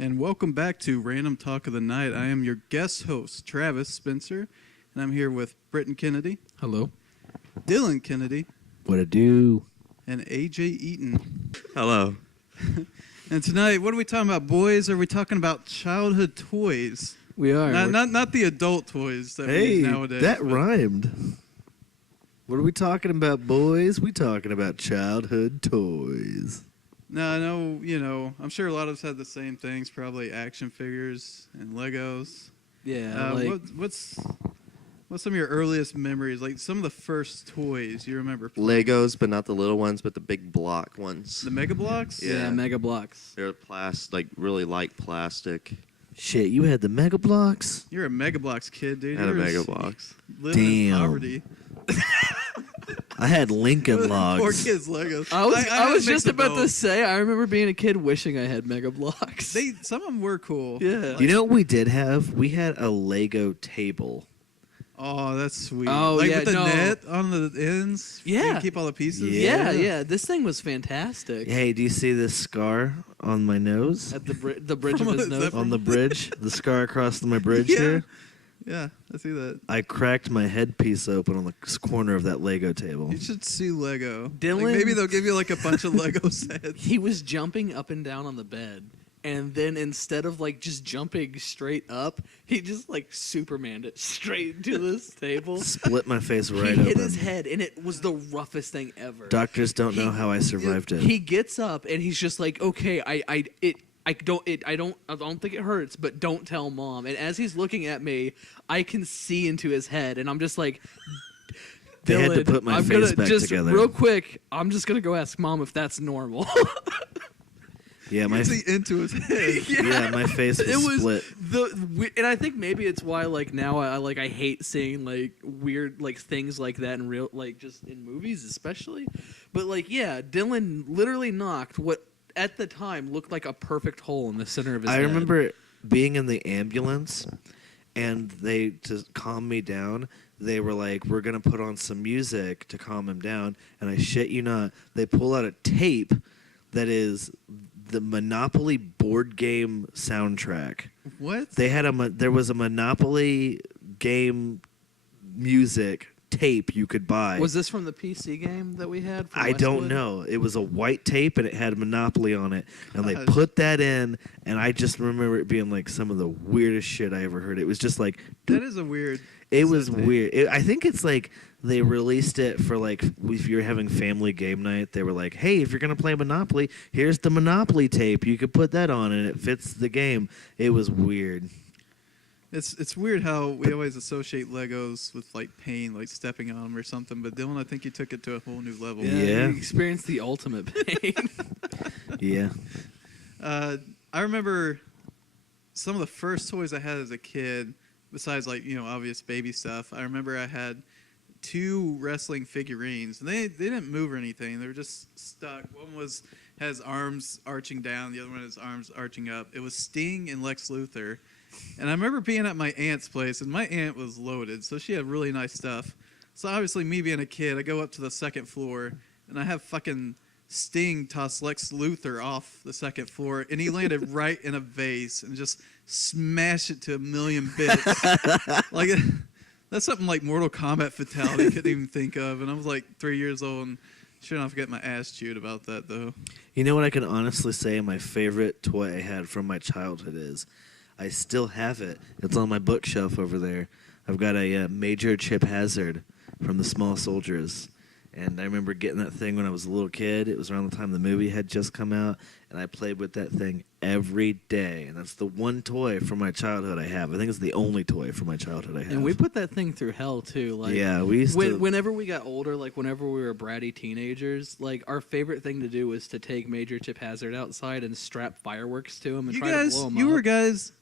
And welcome back to Random Talk of the Night. I am your guest host, Travis Spencer, and I'm here with Britton Kennedy. Hello. Dylan Kennedy. What it do? And AJ Eaton. Hello. And tonight, what are we talking about, boys? Are we talking about childhood toys? We are. Not the adult toys that we use nowadays. That rhymed. What are we talking about, boys? We talking about childhood toys. No, I know, I'm sure a lot of us had the same things, probably action figures and Legos. Yeah. What's some of your earliest memories? Like some of the first toys you remember playing? Legos, but not the little ones, but the big block ones. The Mega Bloks? yeah, Mega Bloks. They're really light plastic. Shit, you had the Mega Bloks? You're a Mega Bloks kid, dude. And a You're Mega Bloks. living in Damn. poverty. I had Lincoln Poor Logs. kids' Legos. I was just about to say. say, I remember being a kid wishing I had Mega Bloks. Some of them were cool. Yeah. You know what we did have? We had a Lego table. Oh, that's sweet. Oh, like yeah, with the no. net on the ends. You Yeah. can keep all the pieces. Yeah. yeah. This thing was fantastic. Hey, do you see this scar on my nose? At the bridge From of his is nose. that On the bridge? The scar across my bridge Yeah. here? Yeah, I see that. I cracked my headpiece open on the corner of that Lego table. You should see Lego. Dylan- Like maybe they'll give you like a bunch of Lego sets. He was jumping up and down on the bed. And then instead of like just jumping straight up, he just like Supermaned it straight to this table. Split my face right he hit open. his head, and it was the roughest thing ever. Doctors don't know how I survived it. He gets up and he's just like, "Okay, I don't think it hurts, but don't tell mom." And as he's looking at me, I can see into his head, and I'm just like, They had to "Dylan, put my I'm face gonna back just together. real quick. I'm just gonna go ask mom if that's normal." Yeah, You my can see into his head. yeah, my face was split. And I think maybe it's why like now I hate seeing like weird like things like that in real like just in movies especially. But like yeah, Dylan literally knocked what at the time looked like a perfect hole in the center of his head. I remember being in the ambulance, and they to calm me down. They were like, "We're gonna put on some music to calm him down," and I shit you not, they pull out a tape that is the Monopoly board game soundtrack. What? They had there was a Monopoly game music tape you could buy. Was this from the PC game that we had? From I don't Westwood? know. It was a white tape and it had Monopoly on it, and they Gosh. put that in, and I just remember it being like some of the weirdest shit I ever heard. It was just like That is a weird. it was tape. weird. I think it's like they released it for like if you're having family game night, they were like, "Hey, if you're gonna play Monopoly, here's the Monopoly tape. You could put that on, and it fits the game." It was weird. It's weird how we always associate Legos with like pain, like stepping on them or something. But Dylan, I think you took it to a whole new level. Yeah. You experienced the ultimate pain. Yeah. I remember some of the first toys I had as a kid, besides like obvious baby stuff. I remember I had 2 wrestling figurines, and they didn't move or anything. They were just stuck. One has arms arching down, the other one has arms arching up. It was Sting and Lex Luthor. And I remember being at my aunt's place, and my aunt was loaded, so she had really nice stuff. So obviously, me being a kid, I go up to the second floor, and I have fucking Sting toss Lex Luthor off the second floor, and he landed right in a vase and just smashed it to a million bits. Like that's something like Mortal Kombat fatality I couldn't even think of, and I was like 3 years old, and sure enough, get my ass chewed about that though. You know what I can honestly say my favorite toy I had from my childhood is? I still have it. It's on my bookshelf over there. I've got a Major Chip Hazard from the Small Soldiers. And I remember getting that thing when I was a little kid. It was around the time the movie had just come out. And I played with that thing every day. And that's the one toy from my childhood I have. I think it's the only toy from my childhood I have. And we put that thing through hell too. Like yeah, we used to. whenever we got older, like whenever we were bratty teenagers, like our favorite thing to do was to take Major Chip Hazard outside and strap fireworks to him and You try to guys, blow him you up. were guys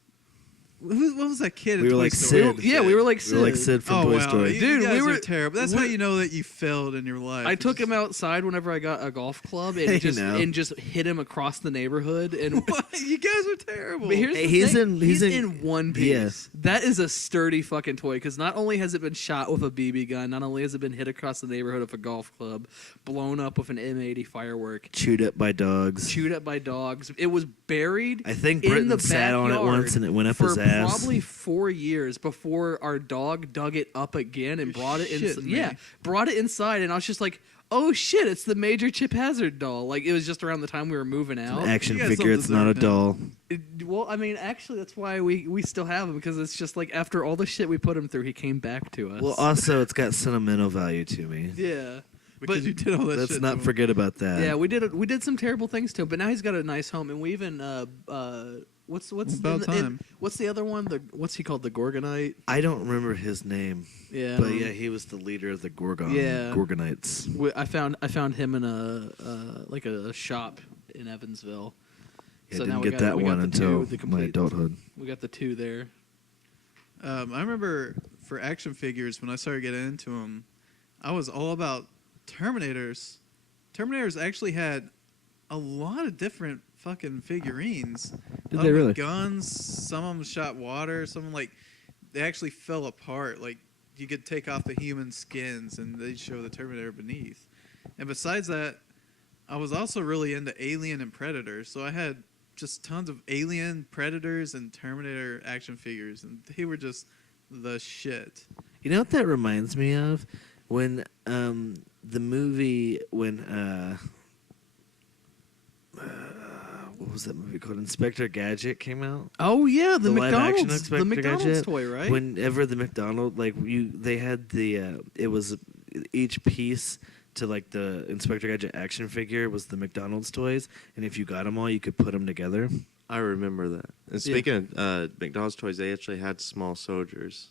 what was that kid? We in were Toy like Story? Sid. Yeah, we were like We were like Sid. Sid from Oh Toy wow, Story. you Dude, guys we were are terrible. That's how you know that you failed in your life. I took him outside whenever I got a golf club and Hey, just now. and just hit him across the neighborhood. And What? You guys are terrible. but here's Hey, the he's thing, in- he's in- one piece. yeah. That is a sturdy fucking toy because not only has it been shot with a BB gun, not only has it been hit across the neighborhood of a golf club, blown up with an M80 firework, Chewed up by dogs. chewed up by dogs. It was buried. I think in Britain the sat on it backyard once and it went up for his ass. probably 4 years before our dog dug it up again and You're brought it shitting in. me. Yeah, brought it inside, and I was just like, "Oh shit, it's the Major Chip Hazard doll." Like it was just around the time we were moving out. Action You guys figure. don't It's not a deserve him. doll. Well, I mean, actually, that's why we still have him because it's just like after all the shit we put him through, he came back to us. Well, also it's got sentimental value to me. yeah. because you did all that Let's shit. not to him. forget about that. Yeah, we did some terrible things to him, but now he's got a nice home, and we even what's About time. what's the other one? What's he called? The Gorgonite. I don't remember his name, Yeah, but yeah, he was the leader of the Yeah. Gorgonites. I found him in a shop in Evansville. Yeah, So didn't now we get got- that we got one the until two, the my complete- adulthood. We got the two there. I remember for action figures when I started getting into them, I was all about Terminators. Terminators actually had a lot of different fucking figurines. Did A lot they of really? Guns. Some of them shot water. Some of them, like they actually fell apart. Like you could take off the human skins and they show the Terminator beneath. And besides that, I was also really into Alien and Predator. So I had just tons of Alien, Predators, and Terminator action figures, and they were just the shit. You know what that reminds me of? When the movie what was that movie called? Inspector Gadget came out. Oh yeah, The live action McDonald's, Inspector Gadget? toy, right? Whenever the McDonald, they had the it was each piece to like the Inspector Gadget action figure was the McDonald's toys, and if you got them all, you could put them together. I remember that. And speaking of McDonald's toys, they actually had small soldiers.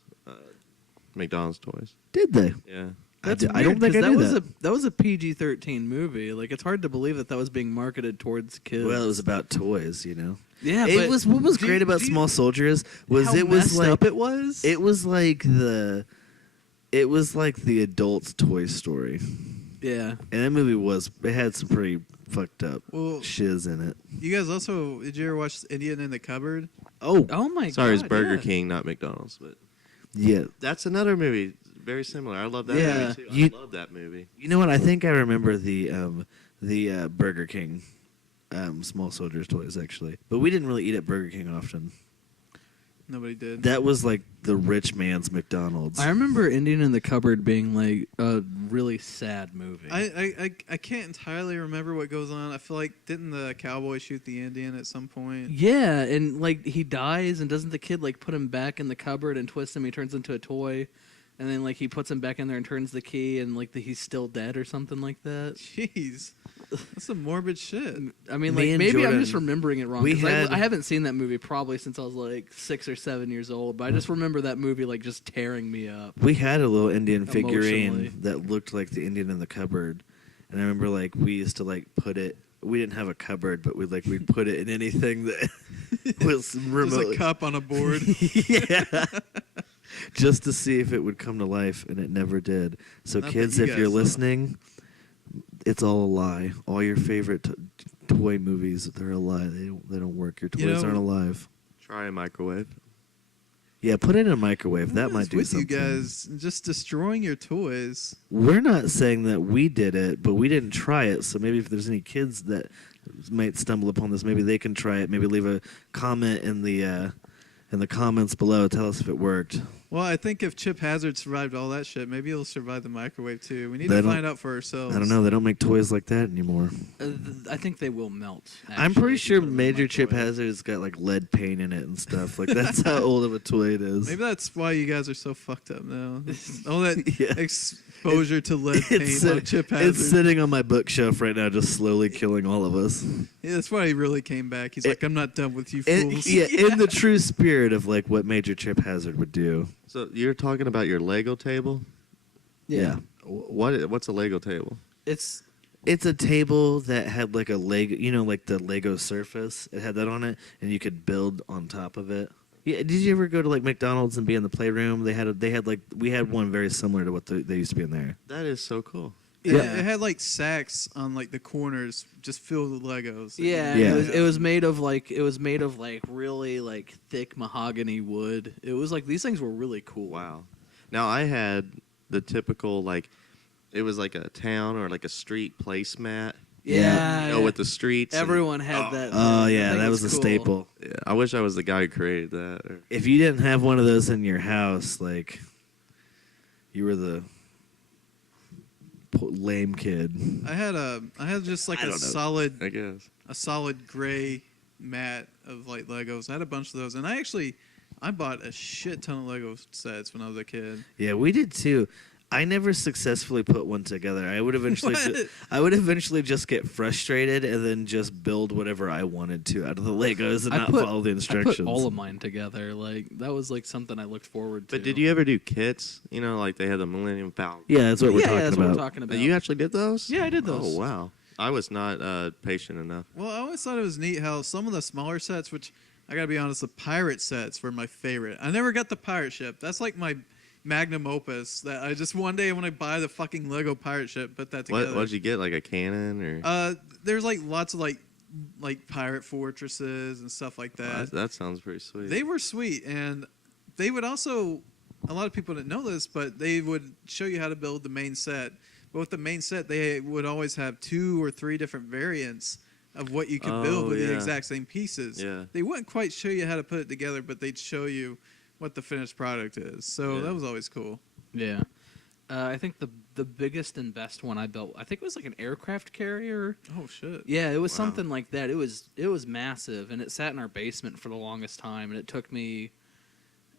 McDonald's toys. Did they? Yeah. That's I don't weird, think I 'cause knew was that. that was a PG-13 movie. Like it's hard to believe that was being marketed towards kids. Well, it was about toys, you know. yeah, It but was what was do- great about do you- Small Soldiers was how it was messed like up it was. it was like the adult Toy Story, yeah. and that movie it had some pretty fucked up Well, shiz in it. you guys also did you ever watch Indian in the Cupboard? Oh Oh my god. Sorry, it's Burger yeah. King, not McDonald's. But yeah, that's another movie very similar. I love that Yeah. movie too. You- I love that movie. you know what? I think I remember the Burger King Small Soldiers toys actually, but we didn't really eat at Burger King often. Nobody did. That was like the rich man's McDonald's. I remember Indian in the Cupboard being like a really sad movie. I can't entirely remember what goes on. I feel like didn't the cowboy shoot the Indian at some point? yeah, and like he dies, and doesn't the kid like put him back in the cupboard and twist him? He turns into a toy, and then like he puts him back in there and turns the key, and like he's still dead or something like that. Jeez, that's some morbid shit. I mean, Me like and maybe I'm Jordan, just remembering it wrong. we 'cause had- I haven't seen that movie probably since I was like 6 or 7 years old, but I just remember that movie like just tearing me up. We had a little Indian figurine Emotionally. that looked like the Indian in the cupboard, and I remember like we used to like put it. We didn't have a cupboard, but we'd put it in anything that was Just remotely a cup on a board. yeah, just to see if it would come to life, and it never did. So Not that kids, you if guys you're saw. listening, it's all a lie. All your favorite toy movies, they're a lie. They don't work. Your toys You know- aren't alive. Try a microwave. Yeah, put it in a microwave. That What might is do with something. you guys just destroying your toys. We're not saying that we did it, but we didn't try it. So maybe if there's any kids that might stumble upon this, maybe they can try it. Maybe leave a comment in the comments below. Tell us if it worked. Well, I think if Chip Hazard survived all that shit, maybe he'll survive the microwave too. We need They to don't- find out for ourselves. I don't know. They don't make toys like that anymore. I think they will melt. I'm actually, pretty if you sure put 'em in the Major Chip microwave. Hazard's got like lead paint in it and stuff. Like that's how old of a toy it is. Maybe that's why you guys are so fucked up now. All that Yeah. exposure to lead paint on sit- Chip Hazard. it's sitting on my bookshelf right now, just slowly killing all of us. Yeah, that's why he really came back. He's It- like, I'm not done with you And, fools. yeah, in the true spirit of like what Major Chip Hazard would do. So you're talking about your Lego table? Yeah. What's a Lego table? It's It's a table that had like a Lego, like the Lego surface. It had that on it, and you could build on top of it. Yeah, did you ever go to like McDonald's and be in the playroom? They had like we had one very similar to what they used to be in there. That is so cool. Yeah, Yeah. it had like sacks on like the corners, just filled with Legos. Yeah, Yeah. It was made of like really like thick mahogany wood. It was like these things were really cool. Wow. Now I had the typical like, it was like a town or like a street placemat. Yeah, You know, with the streets. and- everyone had that. Oh thing. yeah, thing that was a cool. staple. Yeah, I wish I was the guy who created that. Or- If you didn't have one of those in your house, like you were the lame kid. I had just like I a don't know. solid I guess. a solid gray mat of like Legos. I had a bunch of those, and I bought a shit ton of Lego sets when I was a kid. Yeah, we did too. I never successfully put one together. I would eventually, What? I would eventually just get frustrated and then just build whatever I wanted to out of the Legos and not follow the I instructions. put all of mine together. Like that was like something I looked forward to. But did you ever do kits? You know, like they had the Millennium Falcon. Yeah, that's what we're yeah, talking that's about. what we're talking about. You actually did those? Yeah, I did those. Oh wow. I was not patient enough. Well, I always thought it was neat how some of the smaller sets, which I gotta be honest, the pirate sets were my favorite. I never got the pirate ship. That's like my magnum opus. That I just one day when I buy the fucking Lego pirate ship, put that together. What'd you get? Like a cannon or? There's like lots of like pirate fortresses and stuff like Wow, that. that sounds pretty sweet. They were sweet, and they would also. A lot of people didn't know this, but they would show you how to build the main set. But with the main set, they would always have 2 or 3 different variants of what you could build Oh, with the yeah. exact same pieces. Yeah. They wouldn't quite show you how to put it together, but they'd show you what the finished product is. So Yeah. that was always cool. Yeah. I think the biggest and best one I built, I think it was like an aircraft carrier. Oh shit! Yeah, it was Wow. something like that. It was massive, and it sat in our basement for the longest time, and it took me,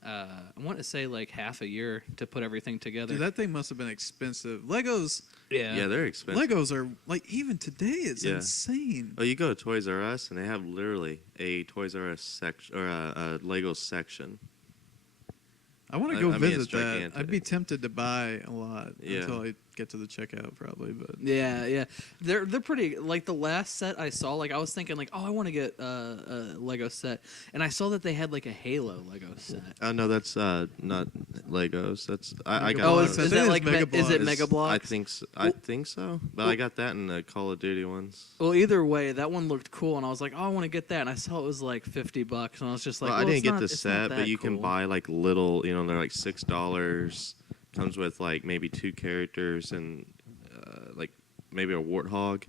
I want to say like half a year to put everything together. Dude, that thing must have been expensive. Legos, yeah, they're expensive. Legos are like even today it's Yeah. insane. Oh, you go to Toys R Us and they have literally a Toys R Us section or a Lego section. I want to I go mean, visit it's that. gigantic. I'd be tempted to buy a lot Yeah. until I get to the checkout, probably. But Yeah, they're pretty. Like the last set I saw, like I was thinking, like, oh, I want to get a Lego set, and I saw that they had like a Halo Lego set. Oh no, that's not Legos. That's I got. Oh, Blocks. is I that think it's like Mega is it Blocks. Mega Blocks? I think so. I think so. But I got that in the Call of Duty ones. Well, either way, that one looked cool, and I was like, oh, I want to get that, and I saw it was like $50, and I was just like, Well, I didn't it's get not- the it's not set, that but you can cool. buy like little. You know, they're like $6. Comes with like maybe 2 characters and like maybe a warthog,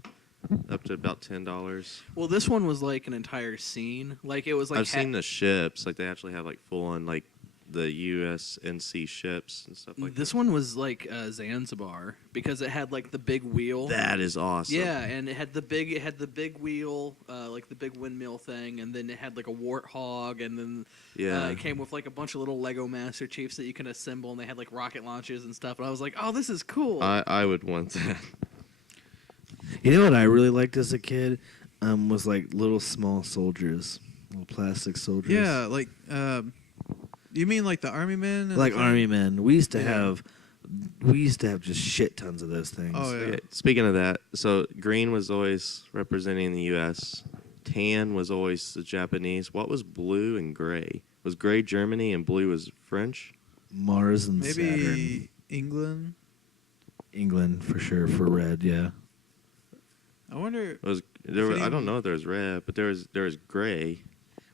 up to about $10. Well, this one was like an entire scene. Like it was like I've seen the ships. Like they actually have like full on like the USNC ships and stuff like this that. one was like Zanzibar because it had like the big wheel. That is awesome. Yeah, and it had the big wheel, like the big windmill thing, and then it had like a warthog, and then Yeah. it came with like a bunch of little Lego Master Chiefs that you can assemble, and they had like rocket launchers and stuff. And I was like, oh, this is cool. I would want that. You know what I really liked as a kid was like little small soldiers, little plastic soldiers. yeah, like you mean like the army men? and like the- army men. We used to Yeah. have just shit tons of those things. Oh yeah. Okay, speaking of that, so green was always representing the U.S. Tan was always the Japanese. What was blue and gray? Was gray Germany and blue was French? Mars and Maybe Saturn. England. England for sure for red. Yeah. I wonder. It was I don't know if there was red, but there was gray.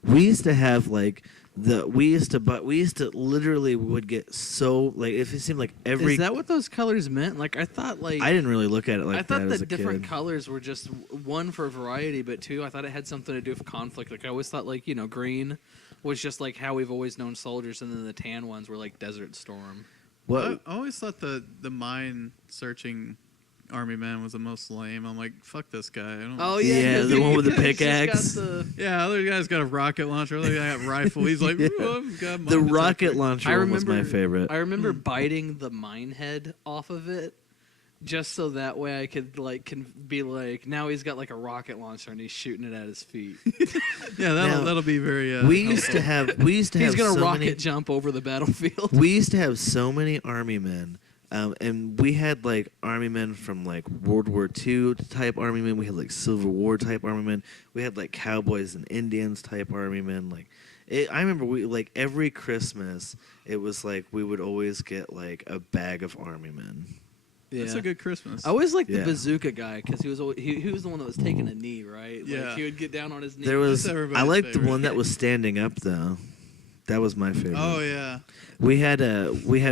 We used to have like we used to literally would get so like if it seemed like every Is that what those colors meant? Like I thought, like I didn't really look at it like I thought that that as a different kid. colors were just one for variety, but two, I thought it had something to do with conflict. Like I always thought, like green was just like how we've always known soldiers, and then the tan ones were like Desert Storm. What I always thought the mine searching army man was the most lame. I'm like, fuck this guy. I don't. Oh yeah, yeah, the one with the he's just got pickaxe. the- Yeah, other guy's got a rocket launcher. Other guy got a rifle. He's like, Yeah. "Ooh, I've got the mine rocket detector." launcher I one was my remember- favorite. I remember biting the mine head off of it, just so that way I could can be like, now he's got like a rocket launcher and he's shooting it at his feet. Yeah, Now, that'll be very. we used to have He's gonna so rocket many, jump over the battlefield. we used to have so many army men And we had like army men from like World War II type army men. We had like Civil War type army men. We had like cowboys and Indians type army men. Like, I remember we like every Christmas it was like we would always get like a bag of army men. That's a good Christmas. I always liked the Yeah. bazooka guy because he was he was the one that was taking a knee, right? Like, Yeah. he would get down on his knee. There was That's I everybody's liked the favorite. one that was standing up though. That was my favorite. Oh yeah, We had the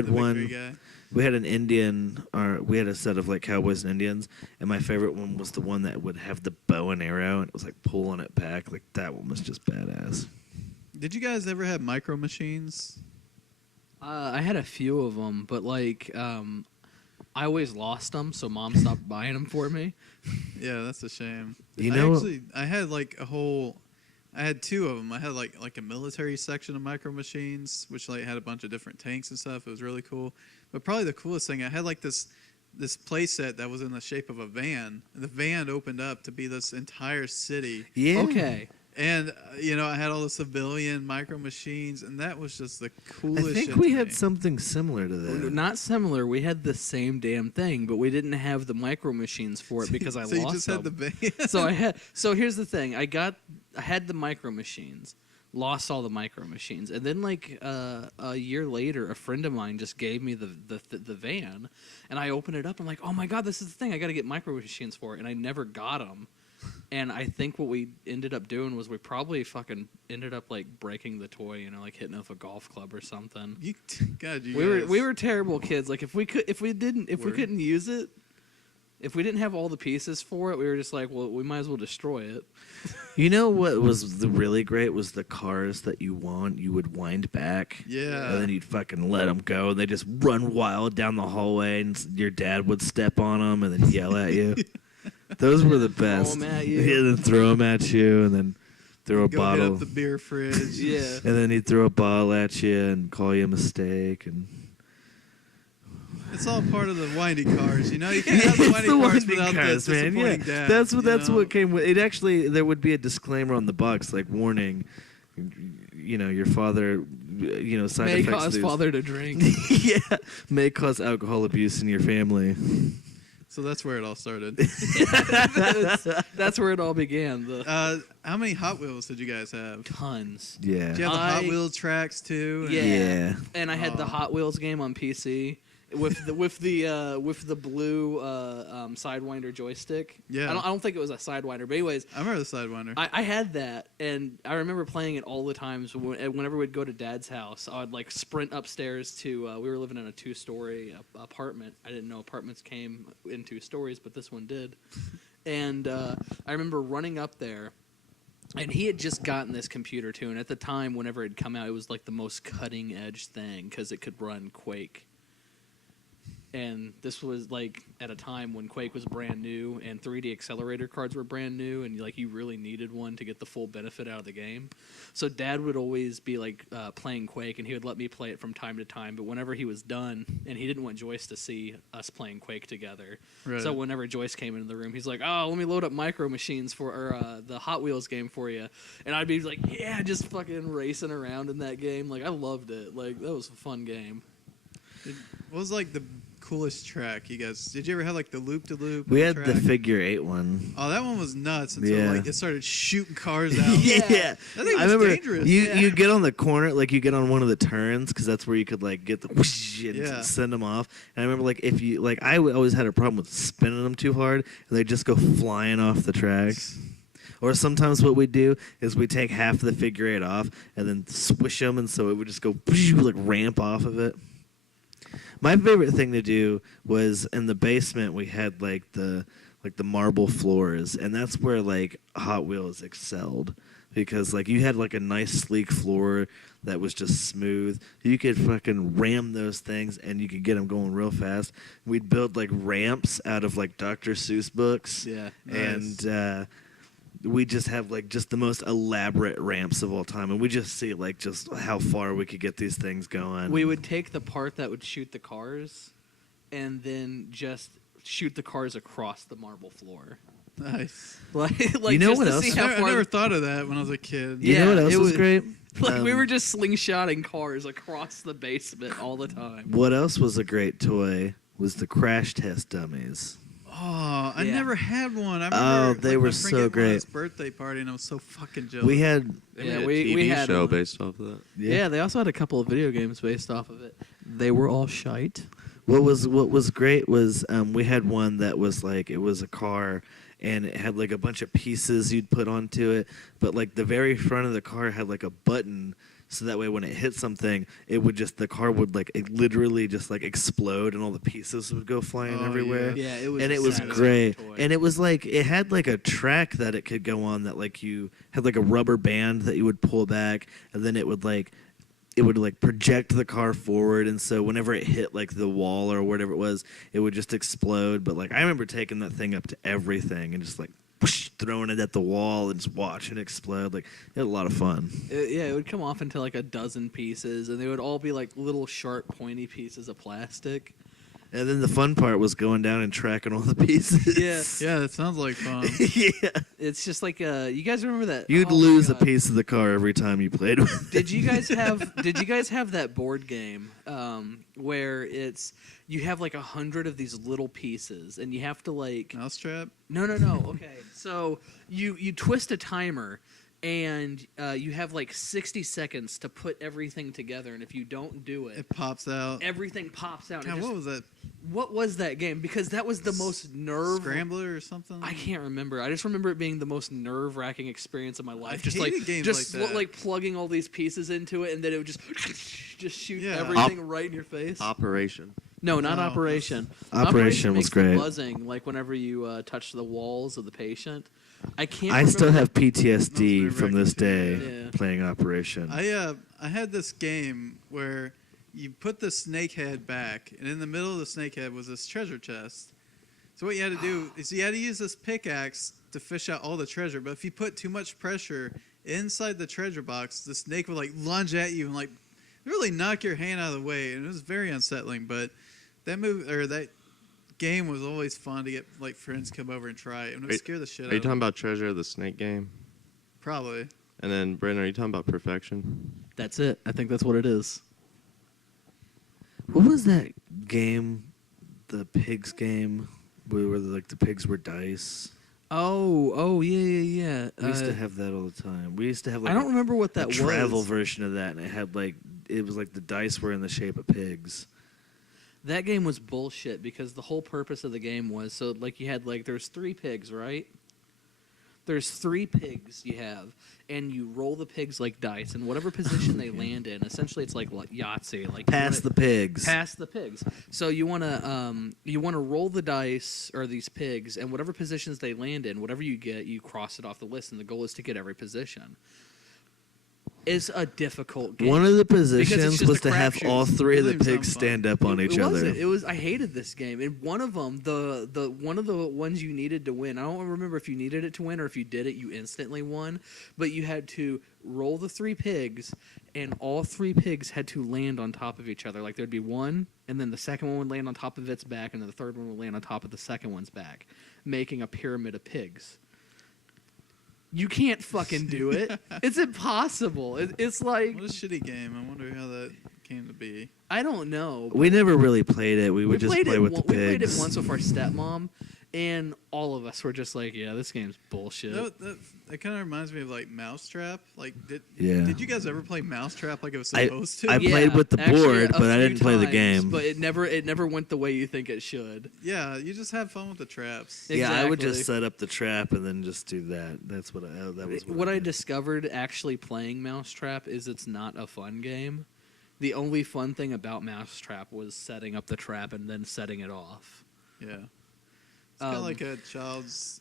one. victory guy. We had an Indian, or we had a set of like cowboys and Indians, and my favorite one was the one that would have the bow and arrow, and it was like pulling it back. Like that one was just badass. Did you guys ever have micro machines? I had a few of them, but like I always lost them, so Mom stopped buying them for me. Yeah, that's a shame. You know- I had like I had two of them. I had like a military section of micro machines, which like had a bunch of different tanks and stuff. It was really cool. But probably the coolest thing, I had like this play set that was in the shape of a van. The van opened up to be this entire city, Yeah. Okay. and I had all the civilian micro machines, and that was just the I coolest. think shit we to had me. something similar to that. Not similar. We had the same damn thing, but we didn't have the micro machines for it because I so lost you just them. had the van. So here's the thing. I had the micro machines, lost all the micro machines, and then like a year later, a friend of mine just gave me the van, and I opened it up. I'm like, oh my god, this is the thing. I got to get micro machines for it, and I never got them. And I think what we ended up doing was we probably fucking ended up like breaking the toy, like hitting it with a golf club or something. God, you We guys. were terrible kids. Like if we couldn't use it, if we didn't have all the pieces for it, we were just like, well, we might as well destroy it. You know what was really great was the cars that you would wind back. Yeah. And then you'd fucking let them go, and they just run wild down the hallway, and your dad would step on them and then yell at you. Those were the best. 'em at you. Yeah, then throw them at you, and then throw a Go bottle. hit up the beer fridge. Yeah. And then he'd throw a bottle at you and call you a mistake. And It's all part of the winding cars, You can't have the It's winding the cars winding without cars, the man. Yeah, disappointing dad. that's you know? what came with it. Actually, there would be a disclaimer on the box, like warning. Your father, side May effects. cause of these- father to drink. yeah, may cause alcohol abuse in your family. So that's where it all started. That's where it all began. The How many Hot Wheels did you guys have? tons. Yeah. Did you have the Hot I- Wheels tracks too? Yeah. Yeah. And I had the Aw. Hot Wheels game on PC with the blue Sidewinder joystick. Yeah. I don't think it was a Sidewinder, but anyways, I remember the Sidewinder. I had that, and I remember playing it all the times. Whenever we'd go to Dad's house, I would like sprint upstairs to. We were living in a 2-story apartment. I didn't know apartments came in 2 stories, but this one did. And I remember running up there, and he had just gotten this computer too. And at the time, whenever it had come out, it was like the most cutting edge thing because it could run Quake. And this was like at a time when Quake was brand new and 3D accelerator cards were brand new, and like you really needed one to get the full benefit out of the game. So Dad would always be like playing Quake, and he would let me play it from time to time. But whenever he was done, and he didn't want Joyce to see us playing Quake together, Right. so whenever Joyce came into the room, he's like, "Oh, let me load up Micro Machines for the Hot Wheels game for you," and I'd be like, "Yeah, just fucking racing around in that game." Like I loved it. Like that was a fun game. What was like the coolest track you guys? Did you ever have like the loop to loop? We had the track? figure 8 one. Oh, that one was nuts until Yeah. like it started shooting cars out. Yeah. Yeah. That thing I was remember dangerous. you get on the corner, like you get on one of the turns, because that's where you could like get the whoosh and Yeah. send them off. And I remember like if you like, I always had a problem with spinning them too hard, and they just go flying off the track. Or sometimes what we do is we take half the figure 8 off and then swish them, and so it would just go like ramp off of it. My favorite thing to do was in the basement. We had like the marble floors, and that's where like Hot Wheels excelled, because like you had like a nice sleek floor that was just smooth. You could fucking ram those things, and you could get them going real fast. We'd build like ramps out of like Dr. Seuss books, Yeah. Nice. and we just have like just the most elaborate ramps of all time, and we just see like just how far we could get these things going. We would take the part that would shoot the cars, and then just shoot the cars across the marble floor. Nice. Like You know just what to else? see I how never, I far. never thought of that when I was a kid. You know what Yeah, else it was was- great? Like we Um, were just slingshotting cars across the basement all the time. What else was a great toy was the Crash Test Dummies. Oh, I Yeah. never had one. I remember, Oh, they like, were my friend so gave one at great. his birthday party, and I was so fucking jealous. We had They Yeah, made a we TV had show one. based off of that. Yeah, they also had a couple of video games based off of it. They were all shite. What was great was we had one that was like it was a car and it had like a bunch of pieces you'd put onto it, but like the very front of the car had like a button so that way when it hit something it would just the car would like it literally just like explode and all the pieces would go flying Oh, everywhere. Yeah, it was. And a it was satisfying great. toy. And it was like it had like a track that it could go on that like you had like a rubber band that you would pull back and then it would like project the car forward, and so whenever it hit like the wall or whatever it was, it would just explode. But like I remember taking that thing up to everything and just like whoosh, throwing it at the wall and just watching it explode. Like it had a lot of fun. Yeah, it would come off into like a dozen pieces, and they would all be like little sharp, pointy pieces of plastic. And then the fun part was going down and tracking all the pieces. Yeah. Yeah, that sounds like fun. yeah. It's just like you guys remember that? You'd oh my lose a God. piece of the car every time you played with it. Did you guys have that board game where it's you have like 100 of these little pieces and you have to like Mousetrap? no okay so you twist a timer and you have like 60 seconds to put everything together, and if you don't do it, It pops out. everything pops out. God, And what was that? what was that game? Because that was the most nerve. Scrambler or something? I can't remember. I just remember it being the most nerve-wracking experience of my life. I Just hated like games just like that. like plugging all these pieces into it, and then it would just shoot Yeah. everything right in your face. Operation. No, not No. Operation. Operation was makes the great. buzzing, like whenever you touch the walls of the patient. I can't. I still remember- have PTSD That's from very this day Yeah. playing Operation. I had this game where you put the snake head back, and in the middle of the snake head was this treasure chest. So what you had to do is you had to use this pickaxe to fish out all the treasure. But if you put too much pressure inside the treasure box, the snake would like lunge at you and like really knock your hand out of the way, and it was very unsettling. But that game was always fun to get like friends come over and try it, and it would scare the shit out Are you of talking them. about Treasure of the Snake game? Probably. And then, Brendan, are you talking about Perfection? That's it. I think that's what it is. What was that game? The pigs game, where like the pigs were dice. Oh, yeah. We used to have that all the time. We used to have like I don't remember what that a travel was. version of that, and it was like the dice were in the shape of pigs. That game was bullshit because the whole purpose of the game was so like you had like there's 3 pigs, right? There's 3 pigs you have, and you roll the pigs like dice, and whatever position they land in, essentially it's like Yahtzee, like Pass the pigs. past the pigs. So you wanna roll the dice or these pigs, and whatever positions they land in, whatever you get, you cross it off the list, and the goal is to get every position. It's a difficult game. One of the Because it's positions just was a to have crapshoot. all 3 of the Really pigs sounds fun. stand up on each other. It was. I hated this game. And one of them, the one of the ones you needed to win. I don't remember if you needed it to win or if you did it, you instantly won. But you had to roll the 3 pigs, and all 3 pigs had to land on top of each other. Like there'd be one, and then the second one would land on top of its back, and then the third one would land on top of the second one's back, making a pyramid of pigs. You can't fucking do it. It's impossible. It's like What a shitty game. I wonder how that came to be. I don't know. We never really played it. We would just played play it with the We played it pigs. once with our stepmom, and all of us were just like, "Yeah, this game's bullshit." That kind of reminds me of like Mousetrap. Like, Yeah. did you guys ever play Mousetrap like it was I- supposed to? I played with the actually, board, a but I few didn't play the times, game. But it never went the way you think it should. Yeah, you just have fun with the traps. Yeah. Yeah, I would Exactly. just set up the trap and then just do that. That's what that was. What I did. discovered actually playing Mousetrap is it's not a fun game. The only fun thing about Mousetrap was setting up the trap and then setting it off. Yeah. It's kind of Um, like a child's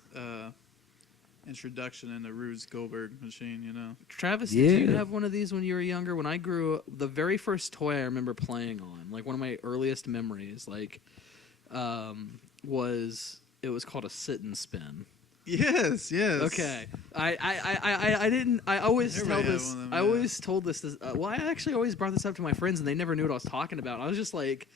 introduction into Rube Goldberg machine, you know? Travis, did you Yeah. have one of these when you were younger? When I grew up, the very first toy I remember playing on, like one of my earliest memories, was it was called a sit and spin. Yes, yes. Okay, I didn't. I always Everybody tell had this. one of them, I yeah. always told this. Well, I actually always brought this up to my friends, and they never knew what I was talking about. I was just like,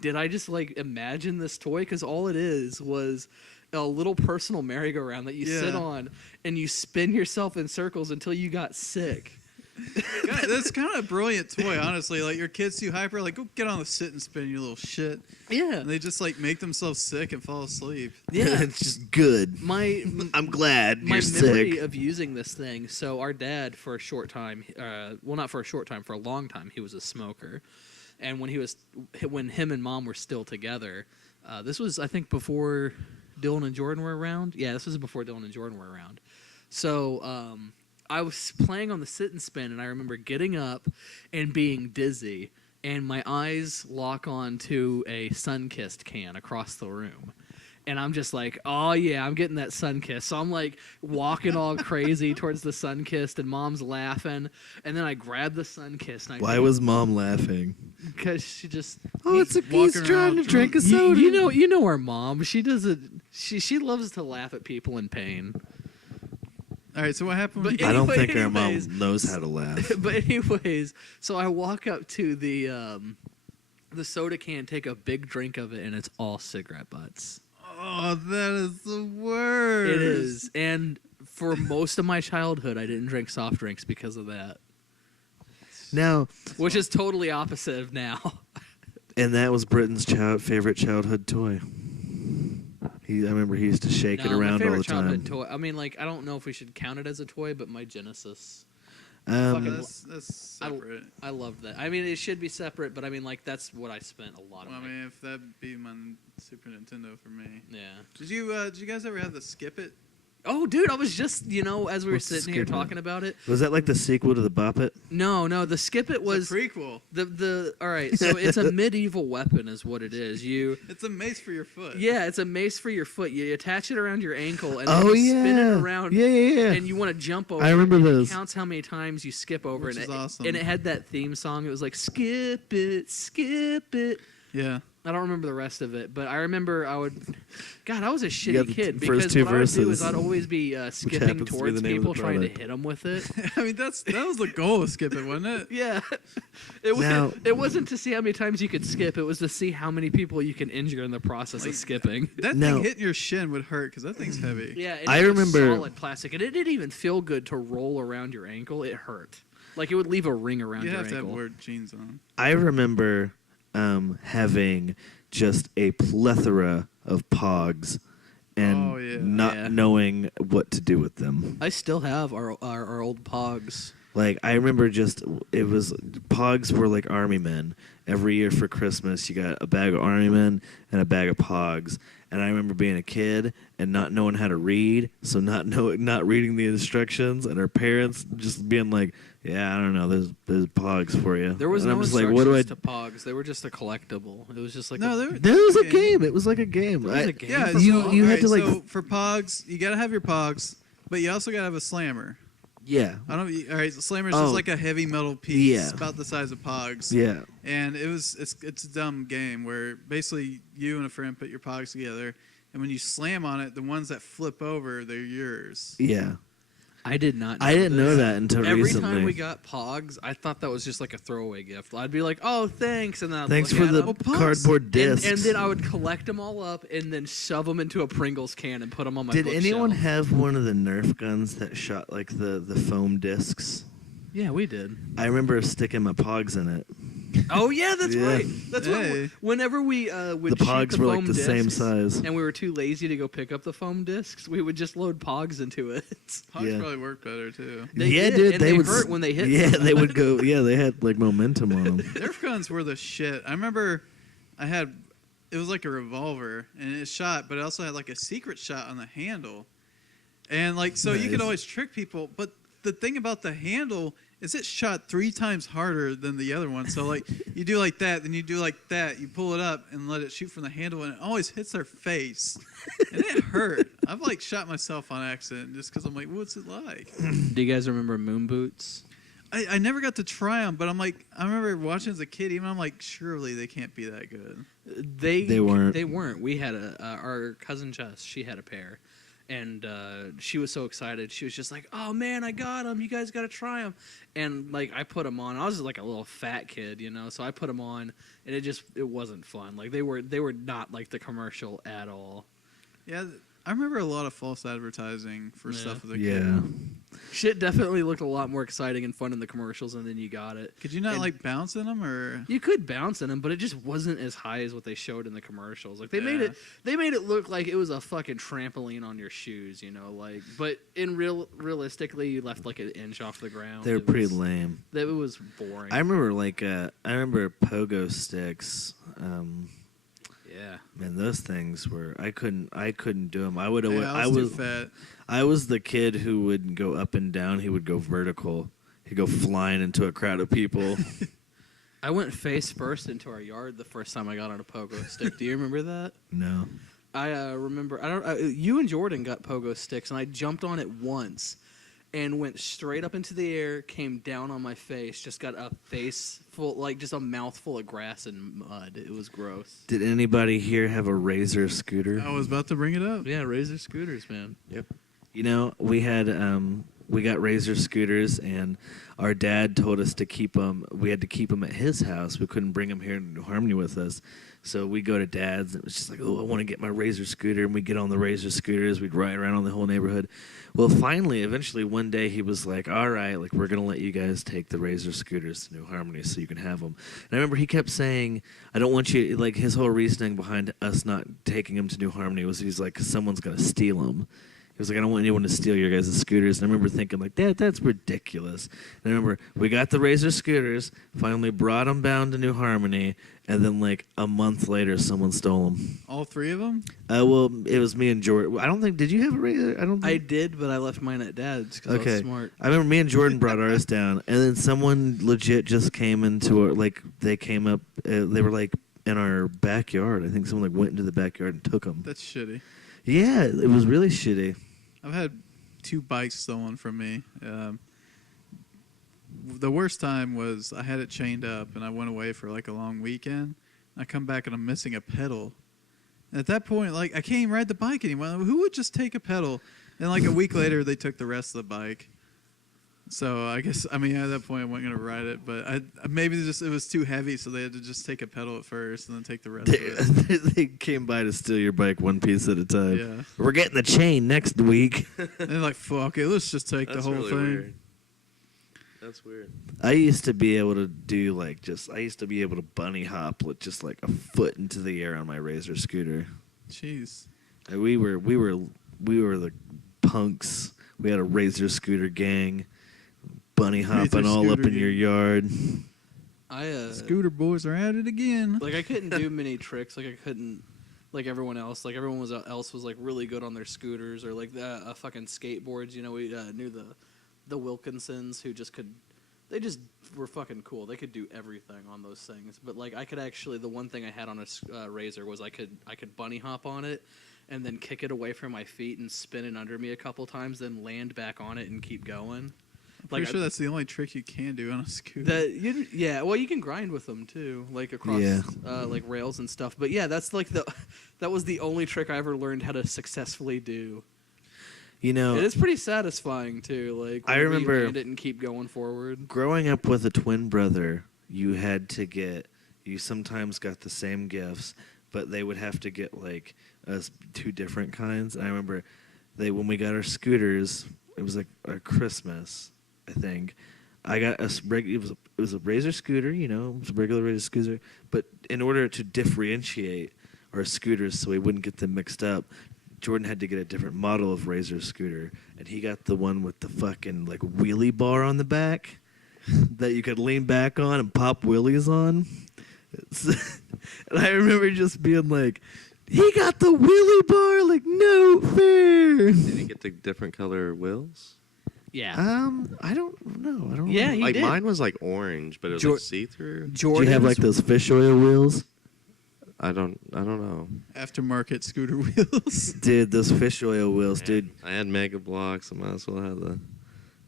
did I just like imagine this toy? Because all it is was a little personal merry-go-round that you sit Yeah. on, and you spin yourself in circles until you got sick. God, that's kind of a brilliant toy, honestly. Like your kid's too hyper, like go get on the sit and spin, you little shit. Yeah, And they just like make themselves sick and fall asleep. yeah. It's just good. I'm glad My you're memory sick. of using this thing. So our dad, for a short time, well, not for a short time, for a long time, he was a smoker. And when him and mom were still together, this was, I think, before Dylan and Jordan were around. Yeah, this was before Dylan and Jordan were around. So I was playing on the sit and spin, and I remember getting up and being dizzy, and my eyes lock on to a Sunkist can across the room. And I'm just like, oh yeah, I'm getting that Sunkist. So I'm like walking all crazy towards the Sunkist, and mom's laughing. And then I grab the Sunkist. And Why was mom laughing? Because she just Oh, it's a walking geese trying to around drink a you, soda. you know our mom. She doesn't. She loves to laugh at people in pain. All right, so what happened? But When you I don't think our anyways- mom knows how to laugh. But anyways, so I walk up to the soda can, take a big drink of it, and it's all cigarette butts. Oh, that is the worst. It is, and for most of my childhood, I didn't drink soft drinks because of that, Now, which is totally opposite of now. and that was Britain's favorite childhood toy. I remember he used to shake it No, my around all favorite the time. childhood toy. I mean, like, I don't know if we should count it as a toy, but my Genesis. Um, That's separate. I love that. I mean, it should be separate, but I mean, like, that's what I spent a lot of. Well, I my, mean, if that'd be my Super Nintendo for me. yeah. Did you guys ever have the Skip It? Oh, dude, I was just, as we were What's sitting here Skip It? talking about it. was that like the sequel to the Bop It? No, the Skip It was It's a prequel. the. All right, so it's a medieval weapon, is what it is. It's a mace for your foot. Yeah, it's a mace for your foot. You attach it around your ankle, and Oh then you yeah, spin it around. Yeah. And you want to jump over. I remember it, and those. It counts how many times you skip over, Which and is it, awesome. and it had that theme song. It was like skip it, skip it. Yeah. I don't remember the rest of it, but I remember I would. God, I was a got shitty the kid first because two what I would do is verses, I'd always be skipping happens to be towards the name of the people trying to product. hit them with it. I mean, that was the goal of Skip It, wasn't it? Yeah, it Now- it wasn't to see how many times you could skip. It was to see how many people you can injure in the process of skipping. That No. thing hitting your shin would hurt because that thing's heavy. Yeah, and I it was remember- solid plastic, and it didn't even feel good to roll around your ankle. It hurt, like it would leave a ring around You your have to have ankle. wear jeans on. I remember having just a plethora of Pogs and Oh, yeah. not Yeah. knowing what to do with them. I still have our old Pogs. Like I remember it was Pogs were like army men. Every year for Christmas you got a bag of army men and a bag of Pogs. And I remember being a kid and not knowing how to read, so not reading the instructions, and our parents just being like, "Yeah, I don't know, there's Pogs for you." There was and no I'm just like, instructions "What do I?" to Pogs. They were just a collectible. It was just like No, a, there There was a game. It was like a game. There was a game Yeah, for you Pogs? you had alright, to like So for Pogs, you gotta have your Pogs, but you also gotta have a slammer. yeah I don't. All right, so slammer's Oh. just like a heavy metal piece, Yeah. about the size of Pogs. yeah. And it's a dumb game where basically you and a friend put your Pogs together, and when you slam on it, the ones that flip over, they're yours. Yeah, I did not. I didn't know this. that until Every recently. time we got Pogs, I thought that was just like a throwaway gift. I'd be like, "Oh, thanks," and then I'd Thanks look for at the 'em, Pogs. cardboard discs. and then I would collect them all up and then shove them into a Pringles can and put them on my. Did anyone bookshelf. have one of the Nerf guns that shot like the foam discs? Yeah, we did. I remember sticking my Pogs in it. Oh yeah, that's Yeah. right. That's Hey. what. Whenever we would The shoot Pogs the were like foam the same discs, size. and we were too lazy to go pick up the foam discs, we would just load Pogs into it. Pogs Yeah. probably work better too. They yeah, did, dude, and they, they would hurt when they hit Yeah, someone. they would go. Yeah, they had like momentum on them. Nerf guns were the shit. I remember it was like a revolver and it shot, but it also had like a secret shot on the handle. And like, so you could Nice. always trick people. But the thing about the handle is it shot 3 times harder than the other one. So like, you do like that, then you do like that, you pull it up and let it shoot from the handle, and it always hits their face. And it hurt. I've like shot myself on accident just because I'm like, what's it like? Do you guys remember moon boots? I never got to try them, but I'm like, I remember watching as a kid, even I'm like, surely they can't be that good. They weren't. They weren't. We had our cousin Jess. She had a pair, and she was so excited. She was just like, "Oh man, I got them! You guys got to try them!" And like I put them on. I was like a little fat kid, so I put them on, and it wasn't fun. Like they were not like the commercial at all. Yeah, I remember a lot of false advertising for Yeah. stuff as a Yeah. kid. Shit definitely looked a lot more exciting and fun in the commercials, and then you got it. Could you not And- like bounce in them or? You could bounce in them, but it just wasn't as high as what they showed in the commercials. Like they made Yeah. it look like it was a fucking trampoline on your shoes, you know. Like, but realistically, you left like an inch off the ground. They were It pretty was- lame. That it was boring. I remember I remember pogo sticks. Yeah. Man, those things were I couldn't do them. I would Yeah, I I was too was fat. I was the kid who would go up and down. He would go vertical. He'd go flying into a crowd of people. I went face first into our yard the first time I got on a pogo stick. Do you remember that? No. I remember. You and Jordan got pogo sticks, and I jumped on it once, and went straight up into the air, came down on my face, just got a face full, like just a mouthful of grass and mud. It was gross. Did anybody here have a Razor scooter? I was about to bring it up. Yeah, Razor scooters, man. You know, we got Razor scooters, and our dad told us to keep them. We had to keep them at his house. We couldn't bring them here in New Harmony with us. So we go to Dad's, and it was just like, oh, I want to get my Razor scooter. And we get on the Razor scooters. We'd ride around on the whole neighborhood. Well, eventually, one day he was like, all right, like we're going to let you guys take the Razor scooters to New Harmony so you can have them. And I remember he kept saying, I don't want you, like his whole reasoning behind us not taking them to New Harmony was he's like, 'cause someone's going to steal them. He was like, I don't want anyone to steal your guys' scooters. And I remember thinking, like, Dad, that's ridiculous. And I remember we got the Razor scooters, finally brought them down to New Harmony, and then, like, a month later, someone stole them. All three of them? Well, it was me and Jordan. I don't think, did you have a Razor? I don't I think. did, but I left mine at Dad's because I was Okay. smart. I remember me and Jordan brought ours down, and then someone legit just came into our, like, they came up, they were, like, in our backyard. I think someone, like, went into the backyard and took them. That's shitty. Yeah, it was really shitty. I've had 2 bikes stolen from me. The worst time was I had it chained up and I went away for like a long weekend. I come back and I'm missing a pedal. And at that point, like I can't even ride the bike anymore. Who would just take a pedal? And like a week later, they took the rest of the bike. So I guess at that point I wasn't gonna ride it, but maybe it was too heavy, so they had to just take a pedal at first and then take the rest of it. They came by to steal your bike one piece at a time. Yeah. We're getting the chain next week. And they're like, fuck it, let's just take the whole thing. Weird. That's weird. I used to be able to do bunny hop with just like a foot into the air on my Razor scooter. Jeez. We were the punks. We had a Razor scooter gang, bunny hopping Razor all up scooter in your gang. yard. Scooter boys are at it again. Like I couldn't do many tricks. Like I couldn't, like everyone else. Like everyone else was like really good on their scooters or like fucking skateboards. You know, we knew the Wilkinsons who just could. They just were fucking cool. They could do everything on those things. But like I could actually, the one thing I had on a Razor was I could bunny hop on it, and then kick it away from my feet and spin it under me a couple times, then land back on it and keep going. Pretty sure that's the only trick you can do on a scooter. Well, you can grind with them too, like across Yeah. like rails and stuff. But yeah, that's like that was the only trick I ever learned how to successfully do. You know, It is pretty satisfying too. Like I whenever remember- you land it and keep going forward. growing up with a twin brother, you sometimes got the same gifts, but they would have to get like us 2 different kinds. And I remember when we got our scooters, it was like our Christmas, I think. I got it was a Razor scooter, you know, it was a regular Razor scooter, but in order to differentiate our scooters so we wouldn't get them mixed up, Jordan had to get a different model of Razor scooter, and he got the one with the fucking like wheelie bar on the back that you could lean back on and pop wheelies on. And I remember just being like, he got the wheelie bar, like no fair. Did he get the different color wheels? Yeah. I don't know. Yeah, he Like did. mine was like orange, but it was Jor- like see-through. Do you have like those fish oil wheels? I don't know. Aftermarket scooter wheels. Dude, those fish oil wheels, dude. I had Mega Blocks. I might as well have the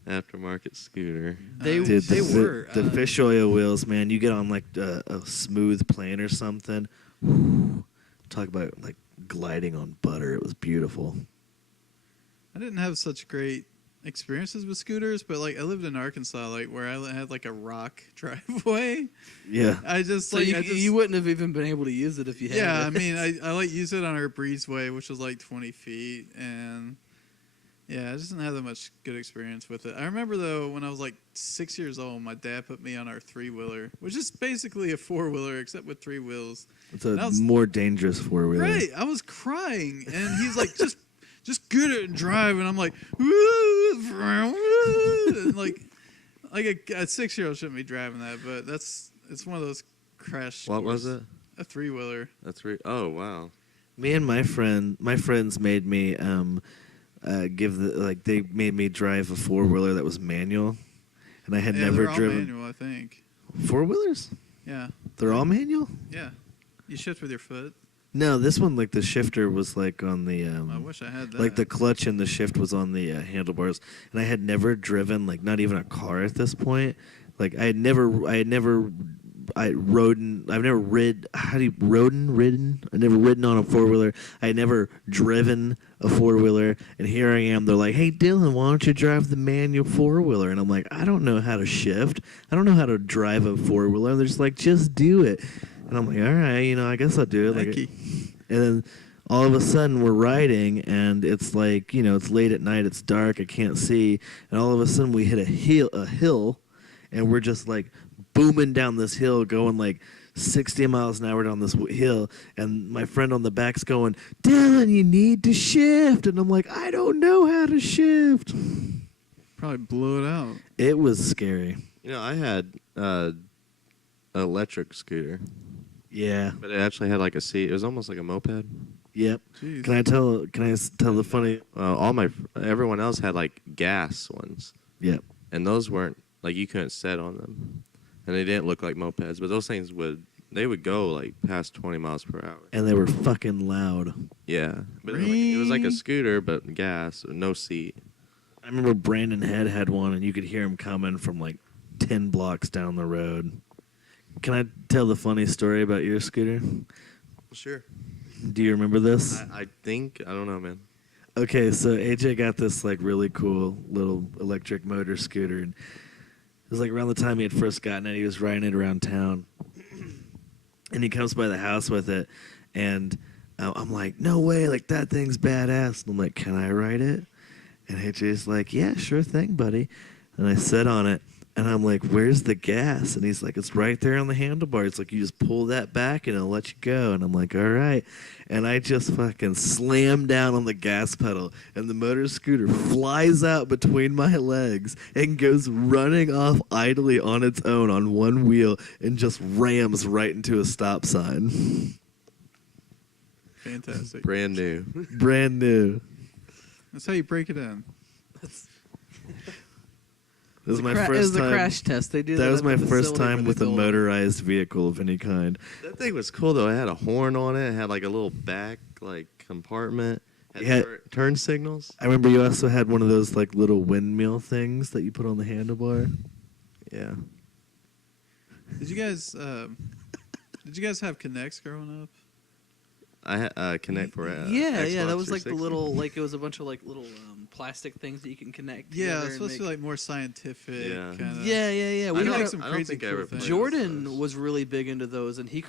aftermarket scooter. They Dude, they the, were the fish oil wheels, man. You get on like a smooth plane or something. Whew. Talk about like gliding on butter. It was beautiful. I didn't have such great experiences with scooters, but like I lived in Arkansas, like where I had like a rock driveway. Yeah. I just So like you wouldn't have even been able to use it if you had yeah, it. I mean, I like used it on our breezeway, which was like 20 feet, and yeah, I just didn't have that much good experience with it. I remember though, when I was like 6 years old, my dad put me on our 3-wheeler, which is basically a 4-wheeler except with 3 wheels. It's a That was- more dangerous 4-wheeler. Right, I was crying, and he's like, just get it and drive, and I'm like, and like a 6-year-old shouldn't be driving that, but it's one of those crash. What was scores. it? A 3-wheeler. That's oh wow. Me and my friends made me they made me drive a 4-wheeler that was manual, and I had Yeah, never they're all driven manual, I think. 4-wheelers. Yeah, They're all manual. yeah. You shift with your foot. No, this one like the shifter was like on the I wish I had that. like the clutch and the shift was on the handlebars, and I had never driven like not even a car at this point. Like I've never ridden. I never ridden on a 4-wheeler. I had never driven a 4-wheeler, and here I am. They're like, "Hey, Dylan, why don't you drive the manual 4-wheeler?" And I'm like, "I don't know how to shift. I don't know how to drive a 4-wheeler." And they're just like, "Just do it." And I'm like, "All right, I guess I'll do it." Like, Nike. and then all of a sudden we're riding, and it's like, it's late at night, it's dark, I can't see, and all of a sudden we hit a hill, and we're just like booming down this hill, going like 60 miles an hour down this hill, and my friend on the back's going, "Dylan, you need to shift," and I'm like, "I don't know how to shift." Probably blew it out. It was scary. I had an electric scooter, Yeah. but it actually had like a seat. It was almost like a moped. Yep. Jeez. Can I tell the funny? Everyone else had like gas ones, Yep. and those weren't like you couldn't sit on them, and they didn't look like mopeds. But those things would go like past 20 miles per hour. And they were fucking loud. Yeah, but it was like a scooter, but gas, no seat. I remember Brandon Head had one, and you could hear him coming from like 10 blocks down the road. Can I tell the funny story about your scooter? Sure. Do you remember this? I don't know, man. Okay, so AJ got this like really cool little electric motor scooter, and it was like around the time he had first gotten it. He was riding it around town, and he comes by the house with it, and I'm like, "No way! Like that thing's badass!" And I'm like, "Can I ride it?" And AJ's like, "Yeah, sure thing, buddy." And I sit on it, and I'm like, "Where's the gas?" And he's like, "It's right there on the handlebar." It's like, you just pull that back and it'll let you go. And I'm like, "All right." And I just fucking slam down on the gas pedal, and the motor scooter flies out between my legs and goes running off idly on its own on one wheel and just rams right into a stop sign. Fantastic. Brand new. Brand new. That's how you break it in. This was my It was first a time. crash test. They do that. That was at my the first facility where time they with a build- motorized vehicle of any kind. That thing was cool though. It had a horn on it. It had like a little back like compartment. Had Yeah. turn signals. I remember you also had one of those like little windmill things that you put on the handlebar. Yeah. Did you guys have Connects growing up? I had Connect for yeah, Xbox that was like the 360. little, like it was a bunch of like little plastic things that you can connect. Yeah, together it's supposed to and be like more scientific. Yeah. Kind of. Yeah. I We We don't- had like a- some I don't crazy think I cool ever things. played Jordan those. was really big into those, and he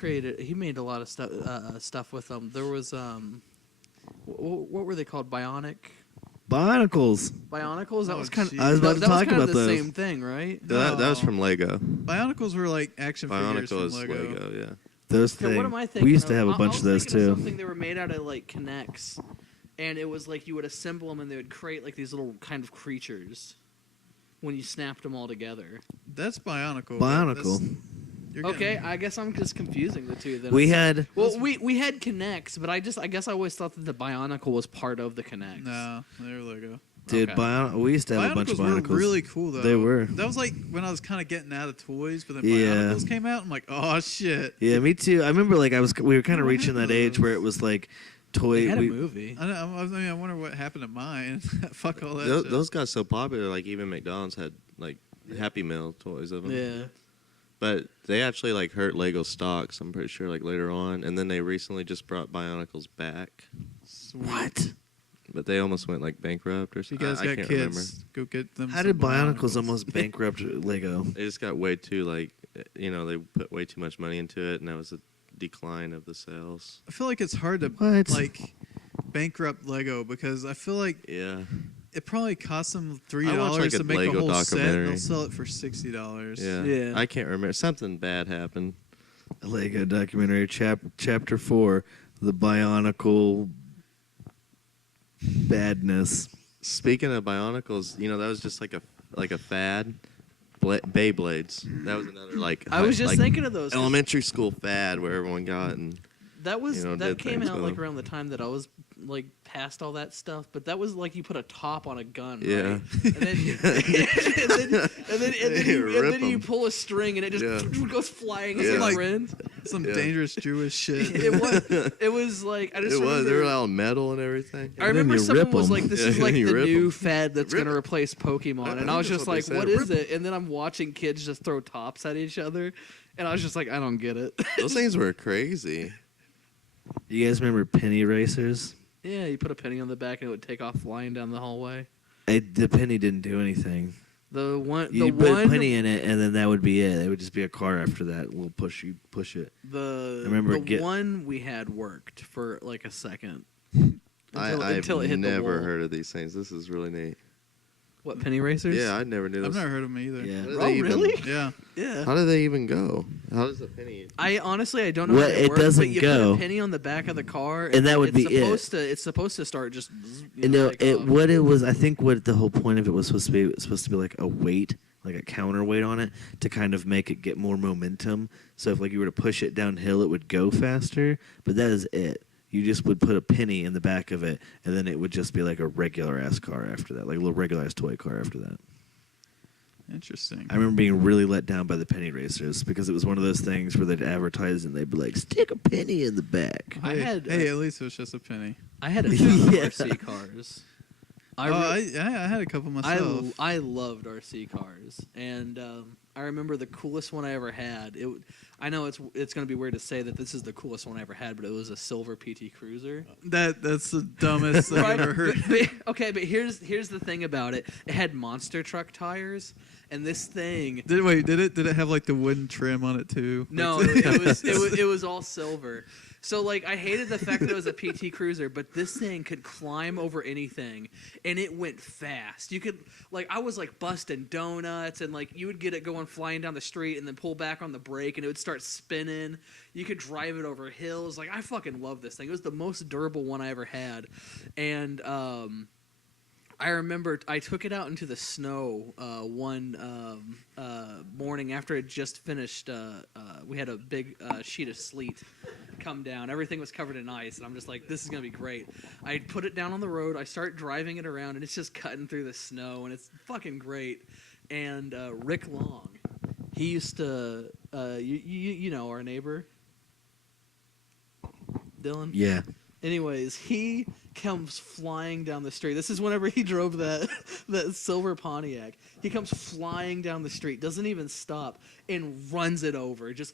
made a lot of stuff with them. There was what were they called? Bionicles. Bionicles. That Oh, was kind geez. of. I was about to that was talk kind about of the those. same thing, right? That was No. from Lego. Bionicles were like action figures Bionicle from is Lego. Lego. Yeah. Those Okay, things. what am I thinking? We used to have a I bunch was of those thinking too. Something they were made out of like Connects, and it was like you would assemble them, and they would create like these little kind of creatures when you snapped them all together. That's Bionicle. Bionicle. You're Okay, getting- I guess I'm just confusing the two. Then We had Well, we had Connects, but I guess I always thought that the Bionicle was part of the Connects. No, they were Lego. dude. Okay. We used to have a bunch of Bionicles Bionicles. were really cool though. They were. That was like when I was kind of getting out of toys, but then Yeah. Bionicles came out. I'm like, oh shit. Yeah, me too. I remember like we were kind of What reaching that happened to age where it those? was like They toy. had a we- movie. I wonder what happened to mine. Fuck all that. Those, shit. those got so popular. Like even McDonald's had like Happy Meal toys of them. Yeah. But they actually like hurt Lego stocks. I'm pretty sure like later on, and then they recently just brought Bionicles back. Sweet. What? but they almost went like bankrupt or If you something. guys I got can't kids, go get them. How some did Bionicles Bionicles. almost bankrupt Lego? They just got way too they put way too much money into it, and that was a decline of the sales. I feel like it's hard to What? like bankrupt Lego because I feel like Yeah. it probably costs them $3 like, to a make Lego a whole set. And documentary. they'll sell it for $60. Yeah. Yeah. I can't remember. Something bad happened. A Lego documentary, chapter 4, the Bionicle badness. Speaking of Bionicles, that was just like a fad. Beyblades. That was another I was just like thinking of those. 'cause elementary school fad where everyone got and That was that that came things out with like them. around the time that I was like past all that stuff. But that was like you put a top on a gun, Yeah. right? And then and then you Rip 'em. pull a string and it just Yeah. goes flying Yeah. as Like- a friend. Some Yeah. dangerous Jewish shit. It was like I just it was. remember. They were all metal and everything. I And then remember you someone rip was 'em. like, "This Yeah, is like you the rip new 'em. fad that's Rip going to 'em. replace Pokemon," I and think I was that's just what they like, said, "What rip is it?" And then I'm watching kids just throw tops at each other, and I was just like, "I don't get it." Those things were crazy. You guys remember penny racers? Yeah, you put a penny on the back and it would take off flying down the hallway. The penny didn't do anything. The one, You the put one, a penny in it, and then that would be it. It would just be a car after that. We'll push it. the I remember the one we had worked for like a second. I've until it hit the never wall. heard of these things. This is really neat. What, penny racers? Yeah, I never knew I've this. never heard of them either. Yeah. How do Oh, they even- really? Yeah. Yeah. How do they even go? How does a penny? I honestly I don't know. Well, how they it work, but doesn't you go. Put a penny on the back of the car, And that would it's be it. supposed to. It's supposed to start just. No, off. what it was, I think what the whole point of it was supposed to be like a weight, like a counterweight on it to kind of make it get more momentum. So if like you were to push it downhill, it would go faster. But that is it. You just would put a penny in the back of it, and then it would just be like a regular ass car after that, like a little regular ass toy car after that. Interesting. I remember being really let down by the penny racers because it was one of those things where they'd advertise and they'd be like, "Stick a penny in the back." I Hey, had, hey, at least it was just a penny. I had a ton of Yeah. RC cars. I had a couple myself. I loved RC cars, and I remember the coolest one I ever had. I know it's going to be weird to say that this is the coolest one I ever had, but it was a silver PT Cruiser. That's the dumbest thing I've ever heard. Okay, but here's the thing about it. It had monster truck tires, and this thing. Did it have like the wooden trim on it too? No, it was all silver. So like I hated the fact that it was a PT Cruiser, but this thing could climb over anything, and it went fast. You could I was like busting donuts, and like you would get it going flying down the street, and then pull back on the brake, and it would start spinning. You could drive it over hills. Like I fucking love this thing. It was the most durable one I ever had, and I remember I took it out into the snow one morning after it just finished. We had a big sheet of sleet come down. Everything was covered in ice, and I'm just like, this is going to be great. I put it down on the road. I start driving it around, and it's just cutting through the snow, and it's fucking great. And Rick Long, he used to, you know, our neighbor, Dylan? Yeah. Anyways, he comes flying down the street. This is whenever he drove that silver Pontiac. He comes flying down the street, doesn't even stop, and runs it over. Just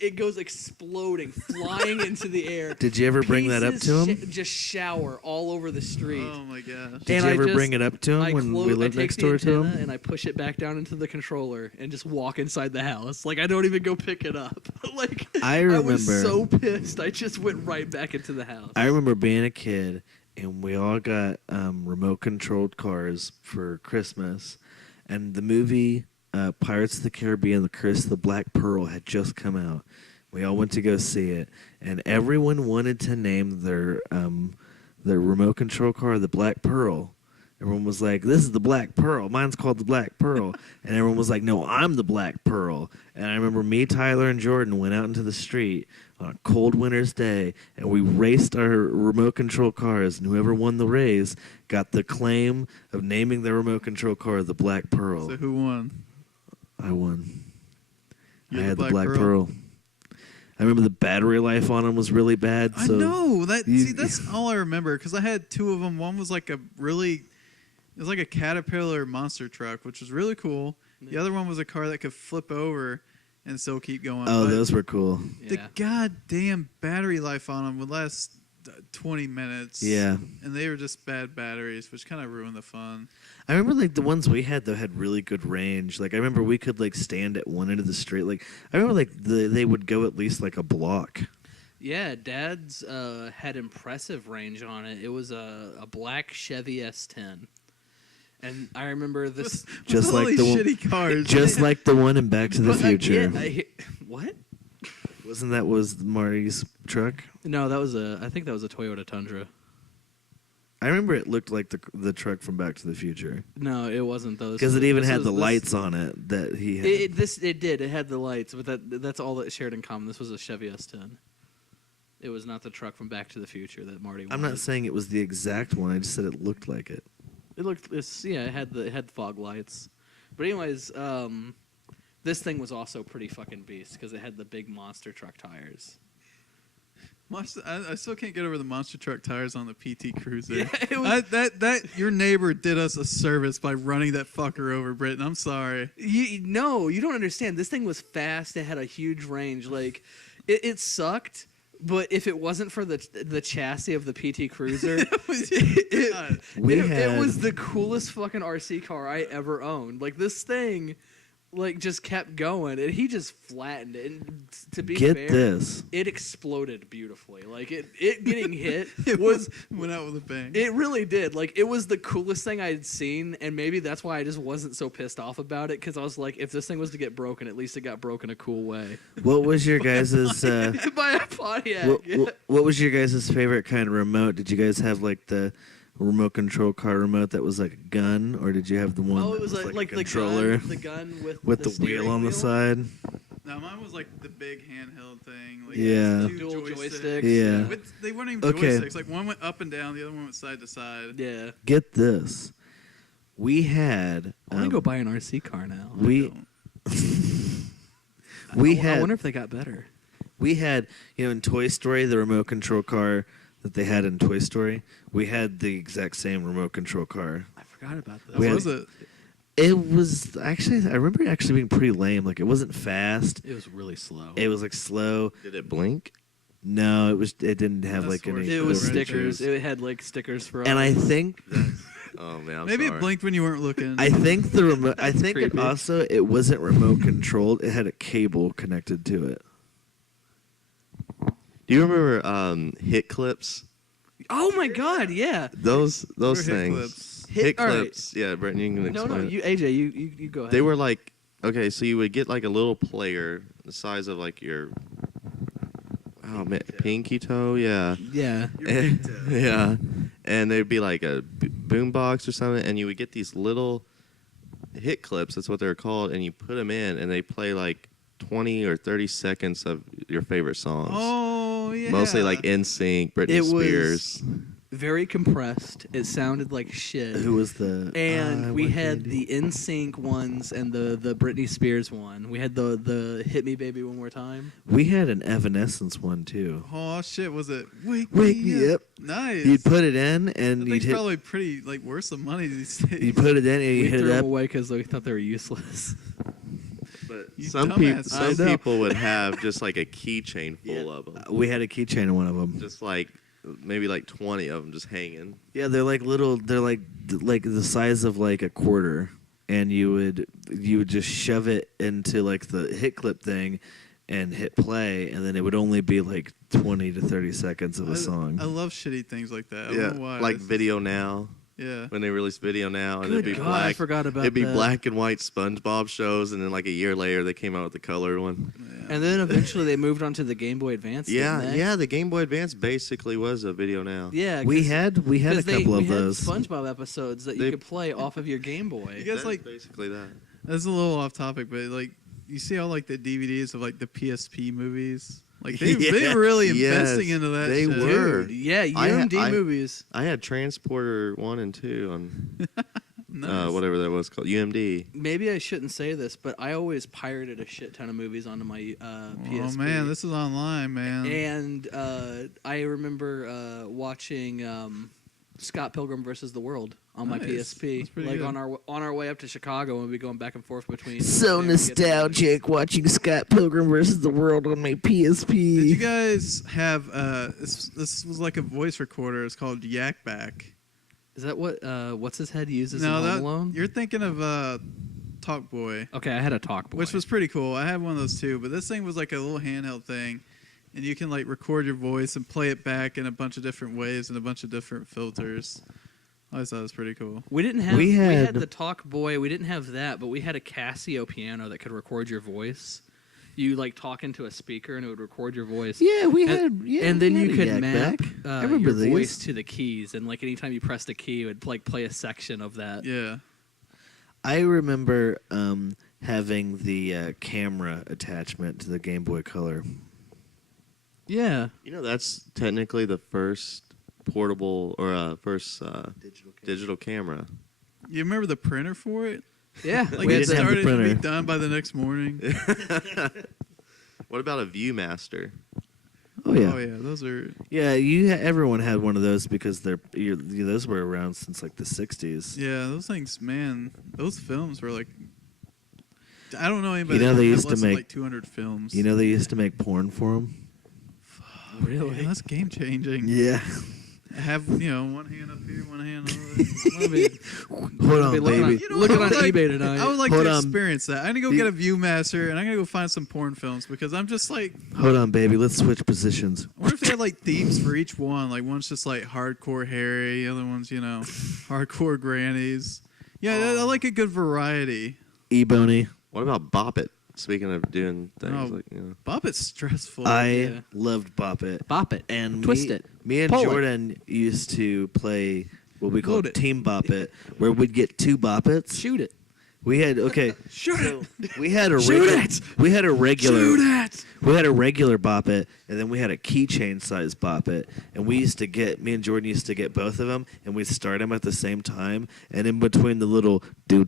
it goes exploding, flying into the air. Did you ever bring that up Pieces to him? just shower all over the street. Oh my gosh. Did And you I ever just- bring it up to him when we lived I take next the door to antenna him? and I push it back down into the controller and just walk inside the house. Like I don't even go pick it up. Like I was remember- so pissed. I just went right back into the house. I remember being a kid, and we all got remote-controlled cars for Christmas, and the movie Pirates of the Caribbean: The Curse of the Black Pearl had just come out. We all went to go see it, and everyone wanted to name their remote control car the Black Pearl. Everyone was like, "This is the Black Pearl. Mine's called the Black Pearl." And everyone was like, "No, I'm the Black Pearl." And I remember me, Tyler, and Jordan went out into the street on a cold winter's day, and we raced our remote control cars, and whoever won the race got the claim of naming their remote control car the Black Pearl. So who won? I won. You're I the had the Black Black Pearl? Pearl. I remember the battery life on them was really bad. I So know that. you- See, that's all I remember because I had two of them. One was like it was like a Caterpillar monster truck, which was really cool. The other one was a car that could flip over and still keep going. Oh, But those were cool. the Yeah. goddamn battery life on them would last 20 minutes. Yeah. And they were just bad batteries, which kind of ruined the fun. I remember like the ones we had though had really good range. Like I remember we could like stand at one end of the street. Like I remember like they would go at least like a block. Yeah, Dad's had impressive range on it. It was a black Chevy S10, and I remember this. Just Holy like the one- shitty cars. Just like the one in Back to the But, Future. yeah, what? Wasn't that was Marty's truck? No, that was I think that was a Toyota Tundra. I remember it looked like the truck from Back to the Future No, it wasn't those. because it even had the this- lights on it that he had. It did. It had the lights, but that's all that it shared in common. This was a Chevy S10. It was not the truck from Back to the Future that Marty wanted. I'm not saying it was the exact one. I just said it looked like it. It looked. It had the fog lights. But anyways, this thing was also pretty fucking beast because it had the big monster truck tires. I still can't get over the monster truck tires on the PT Cruiser. Yeah, it was- that your neighbor did us a service by running that fucker over, Britton. I'm sorry. No, you don't understand. This thing was fast. It had a huge range. Like, it sucked. But if it wasn't for the chassis of the PT Cruiser, it was the coolest fucking RC car I ever owned. Like this thing, like just kept going, and he just flattened it. And to be Get fair, this. it exploded beautifully. Like it getting hit It was. went out with a bang. It really did. Like it was the coolest thing I had seen, and maybe that's why I just wasn't so pissed off about it. Because I was like, if this thing was to get broken, at least it got broken a cool way. What was your guys's? By a Pontiac. What was your guys' favorite kind of remote? Did you guys have like the remote control car remote that was like a gun, or did you have the one Oh, that it was like a the controller gun with the steering wheel on the side? No, mine was like the big handheld thing. Like Yeah. two Dual joysticks. joysticks. Yeah. They weren't even Okay. joysticks. Like one went up and down, the other one went side to side. Yeah. Get this. We had I want to go buy an RC car now. we I wonder if they got better. we had in Toy Story the remote control car that they had in Toy Story. We had the exact same remote control car. I forgot about this. What was it? It was actually I remember it actually being pretty lame. Like it wasn't fast. It was really slow. It was like slow. Did it blink? No, it didn't have That's like any. It was Orange stickers. juice. It had like stickers for. And I think Oh man, I'm Maybe sorry. it blinked when you weren't looking. I think the remote. I think it creepy. also it wasn't remote controlled. It had a cable connected to it. Do you remember hit clips? Oh my god! Yeah. Those Or hit things. clips. Hit all right. clips. Yeah, Brenton, you can No, explain. no. it. You AJ, you go ahead. They were like, okay, so you would get like a little player the size of like your, oh man, pinky toe, yeah. Yeah. Yeah, and they'd be like a boom box or something, and you would get these little hit clips. That's what they're called, and you put them in, and they play like 20 or 30 seconds of your favorite songs. Oh yeah. Mostly like NSYNC, Britney It was- Spears. Very compressed. It sounded like shit. Who was the? And we what had candy? the NSYNC ones and the Britney Spears one. We had the Hit Me Baby One More Time. We had an Evanescence one too. Oh shit! Was it Wake Me Up. Nice. You'd put it in That and you'd thing's hit. probably pretty like worth some money these days. You put it in and you We hit threw it them up. away because we thought they were useless. But You some dumbass. I some know. people would have just like a keychain full of them, We had a keychain in one of them. just like maybe like 20 of them just hanging. Yeah, they're like little. They're like the size of like a quarter, and you would just shove it into like the hit clip thing, and hit play, and then it would only be like 20 to 30 seconds of a song. I love shitty things like that. I Yeah, don't know why. like It's- Video Now. Yeah. When they released Video Now, and Good it'd be God, black. I forgot about It'd be that. black and white SpongeBob shows, and then like a year later, they came out with the colored one. Yeah. And then eventually they moved on to the Game Boy Advance. Yeah, didn't they? yeah. The Game Boy Advance basically was a Video Now. Yeah. we had a couple we of had those. SpongeBob episodes that you They- could play off of your Game Boy. You guys That's like basically that. that's a little off topic, but like you see all like the DVDs of like the PSP movies. Like they Yeah, were really yes, investing into that. they shit. were. Dude, yeah, I- UMD I- movies. I had Transporter 1 and 2 on Nice. whatever that was called, UMD. Maybe I shouldn't say this, but I always pirated a shit ton of movies onto my PSP. Oh man, this is online, man. And I remember watching Scott Pilgrim versus the World on my Nice. PSP. That's pretty Like good. on our way up to Chicago, and we'll be going back and forth between. So family get-togethers. nostalgic watching Scott Pilgrim versus the World on my PSP. Did you guys have this was like a voice recorder? It's called Yakback. Is that what what's his head uses No, in Home that Alone? you're thinking of Talk Boy, Okay, I had a Talk Boy. which was pretty cool. I had one of those too, but this thing was like a little handheld thing, and you can like record your voice and play it back in a bunch of different ways and a bunch of different filters. I always thought it was pretty cool. We didn't have. We We had had- the Talk Boy. We didn't have that, but we had a Casio piano that could record your voice. You like talk into a speaker, and it would record your voice. Yeah, we And- had. Yeah, and then we you had a could Yak map Back. I remember your these. voice to the keys, and like anytime you pressed a key, it would like play a section of that. Yeah. I remember having the camera attachment to the Game Boy Color. Yeah. You know, that's technically the first portable or first digital camera. You remember the printer for it? Yeah. Like We it didn't have the started to be printer. done by the next morning. What about a ViewMaster? Oh yeah, Oh yeah, those are. yeah. Everyone had one of those because those were around since like the '60s. Yeah, those things, man. Those films were like. I don't know anybody. You know, that they had used to less than, make- like 200 films. You know they used to make porn for them. Really? Yeah, that's game changing. Yeah. Have one hand up here, one hand over there. Hold on, looking baby. on- You know looking what, on I would like- eBay tonight. I would like Hold to on. experience that. I'm gonna go You- get a ViewMaster and I'm gonna go find some porn films because I'm just like, Hold on, baby. Let's switch positions. I wonder if they had like themes for each one. Like one's just like hardcore Harry, the other one's hardcore grannies. Yeah, I like a good variety. E-Boney. What about Bop It? Speaking of doing things Oh. like Bop It's stressful. I loved Bop It. Bop it. And Twist me, it. Me and Pull it. Jordan used to play what we called Load it. Team Bop It, where we'd get two Bop Its. Shoot it. We had Shoot so we had a Shoot regular, it! we had a regular Shoot it. we had a regular Bop It, and then we had a keychain size Bop It, and me and Jordan used to get both of them, and we'd start them at the same time, and in between the little do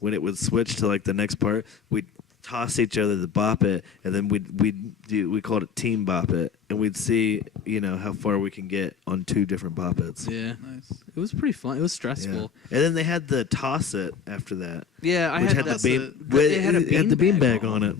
when it would switch to like the next part, we'd toss each other the Bop It, and then we called it Team Bop It, and we'd see how far we can get on two different Bop Its. Yeah. Nice. It was pretty fun. It was Yeah. stressful. And then they had the Toss It after that, Yeah, I which had had that. the bean, It had a the beanbag beanbag on on it.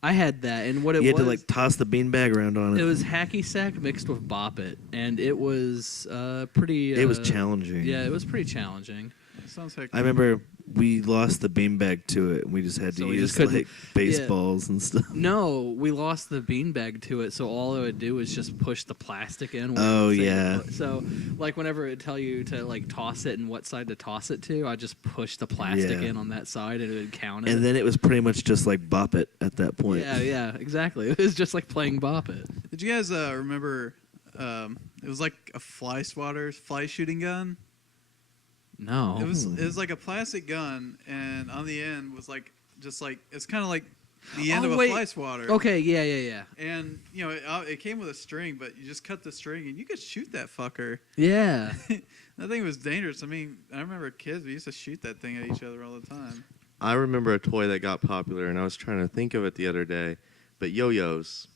I had that, and what it You had was, to like toss the beanbag around on it. it was hacky sack mixed with Bop It, and it was pretty. It was challenging. Yeah, it was pretty challenging. Sounds like I remember we lost the beanbag to it, and we just had to So we use just couldn't- like baseballs and stuff. No, we lost the beanbag to it, so all it would do was just push the plastic in. where Oh, the thing yeah. would put- So, like, whenever it would tell you to like toss it and what side to toss it to, I just push the plastic Yeah. in on that side, and it would count it. And then it was pretty much just like Bop It at that point. yeah, exactly. It was just like playing Bop It. Did you guys remember? It was like a fly shooting gun. No. It was like a plastic gun, and on the end was like just like it's kind of like the end Oh, of a wait. fly swatter. Okay, yeah. And it came with a string, but you just cut the string and you could shoot that fucker. Yeah. That thing was dangerous. I mean, I remember kids, we used to shoot that thing at each other all the time. I remember a toy that got popular, and I was trying to think of it the other day, but yo-yos.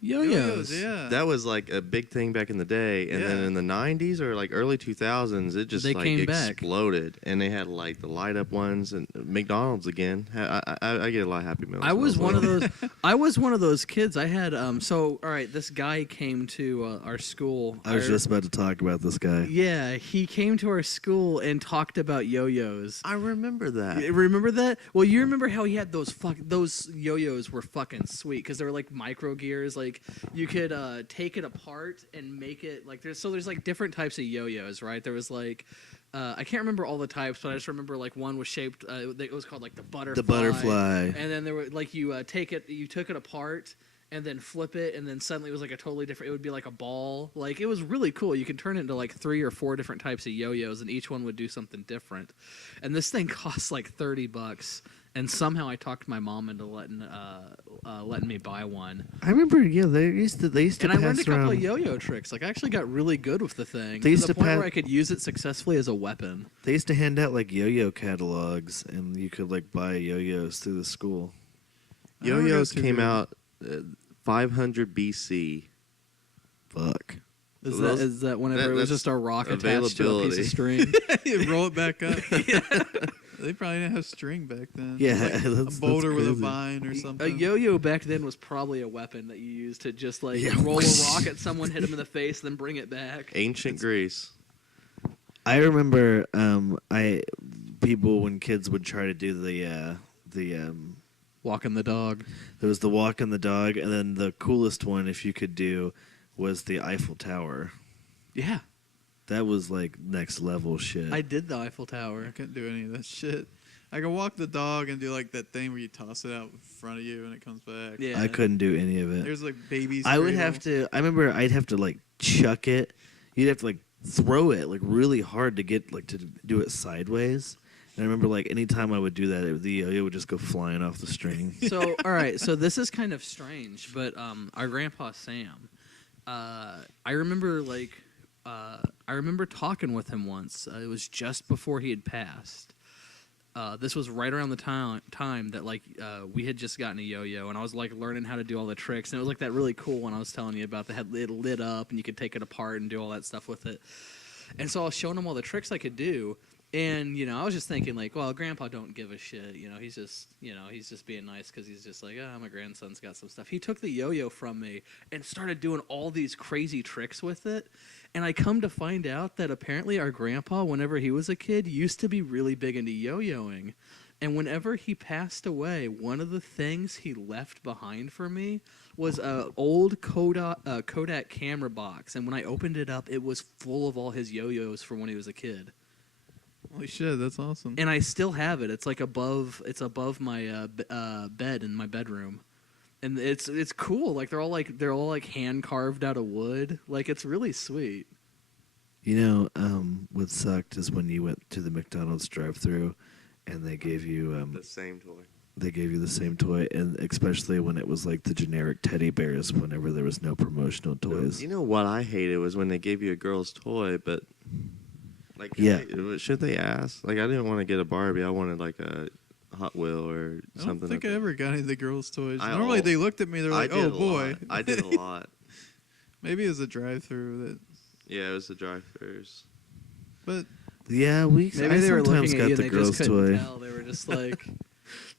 Yo-yos. Yeah. That was like a big thing back in the day, and then Yeah. in the 90s or like early 2000s, it just They like came back. exploded, and they had like the light up ones and McDonald's again. I get a lot of Happy Meals. I when was one of little. those. I was one of those kids. I had so all right. This guy came to our school. I was just about to talk about this guy. Yeah, he came to our school and talked about yo-yos. I remember that. You remember that? Well, you remember how he had those yo-yos were fucking sweet because they were like micro gears. Like you could take it apart and make it like there's like different types of yo-yos, right? There was like I can't remember all the types, but I just remember like one was shaped. It was called like the butterfly. The butterfly. And then there were like you took it apart and then flip it, and then suddenly it was like a totally different. It would be like a ball. Like it was really cool. You could turn it into like 3 or 4 different types of yo-yos, and each one would do something different. And this thing cost like $30. And somehow I talked my mom into letting me buy one. I remember, yeah, they used to And I pass learned a couple around. of yo-yo tricks. Like I actually got really good with the thing. They used to the to point pa- where I could use it successfully as a weapon. They used to hand out like yo-yo catalogs, and you could like buy yo-yos through the school. I never Yo-yos got to came do- out 500 BC. Fuck. Is that whenever it was that's just a rock attached to a piece of string? You roll it back up. They probably didn't have string back then. Yeah, Like a that's boulder with a crazy. vine or A something. yo-yo back then was probably a weapon that you used to just like Yeah. roll a rock at someone, hit him in the face, then bring it back. Ancient Greece. I remember people when kids would try to do the Walking the dog. there was the walk and the dog, and then the coolest one if you could do was the Eiffel Tower. Yeah, That was like next level shit. I did the Eiffel I Tower. couldn't do any of that shit. I could walk the dog and do like that thing where you toss it out in front of you and it comes back. Yeah, I couldn't do any of it. There's like babies. I would cradle. have to. I remember I'd have to like chuck it. You'd have to like throw it like really hard to get like to do it sideways. And I remember like anytime I would do that, the yo-yo would just go flying off the string. So all right, so this is kind of strange, but our grandpa Sam, I remember talking with him once. It was just before he had passed. This was right around the time that like we had just gotten a yo-yo, and I was like learning how to do all the tricks, and it was like that really cool one I was telling you about that had it lit up and you could take it apart and do all that stuff with it. And so I was showing him all the tricks I could do. And, you know, I was just thinking, like, well, Grandpa don't give a shit. You know, he's just being nice because he's just like, oh, my grandson's got some stuff. He took the yo-yo from me and started doing all these crazy tricks with it. And I come to find out that apparently our grandpa, whenever he was a kid, used to be really big into yo-yoing. And whenever he passed away, one of the things he left behind for me was an old Kodak camera box. And when I opened it up, it was full of all his yo-yos from when he was a kid. Holy shit, that's awesome. And I still have it. It's like above my bed in my bedroom, and it's cool. Like they're all like hand carved out of wood. Like it's really sweet. You know, what sucked is when you went to the McDonald's drive-thru, and they gave you The same toy. the same toy, and especially when it was like the generic teddy bears. Whenever there was no promotional toys. You know what I hated was when they gave you a girl's toy, but like, Yeah. should they ask? Like, I didn't want to get a Barbie. I wanted like a Hot Wheel or I something. don't think like I that. ever got any of the girls' toys. I Normally al- they looked at me, they're like, I did oh a boy. lot. I did a lot. Maybe it was a drive-through that, Yeah, it was the drive-thrus. but Yeah, Maybe I they were sometimes looking got at you the and they girls' just couldn't toy. tell. They were just like,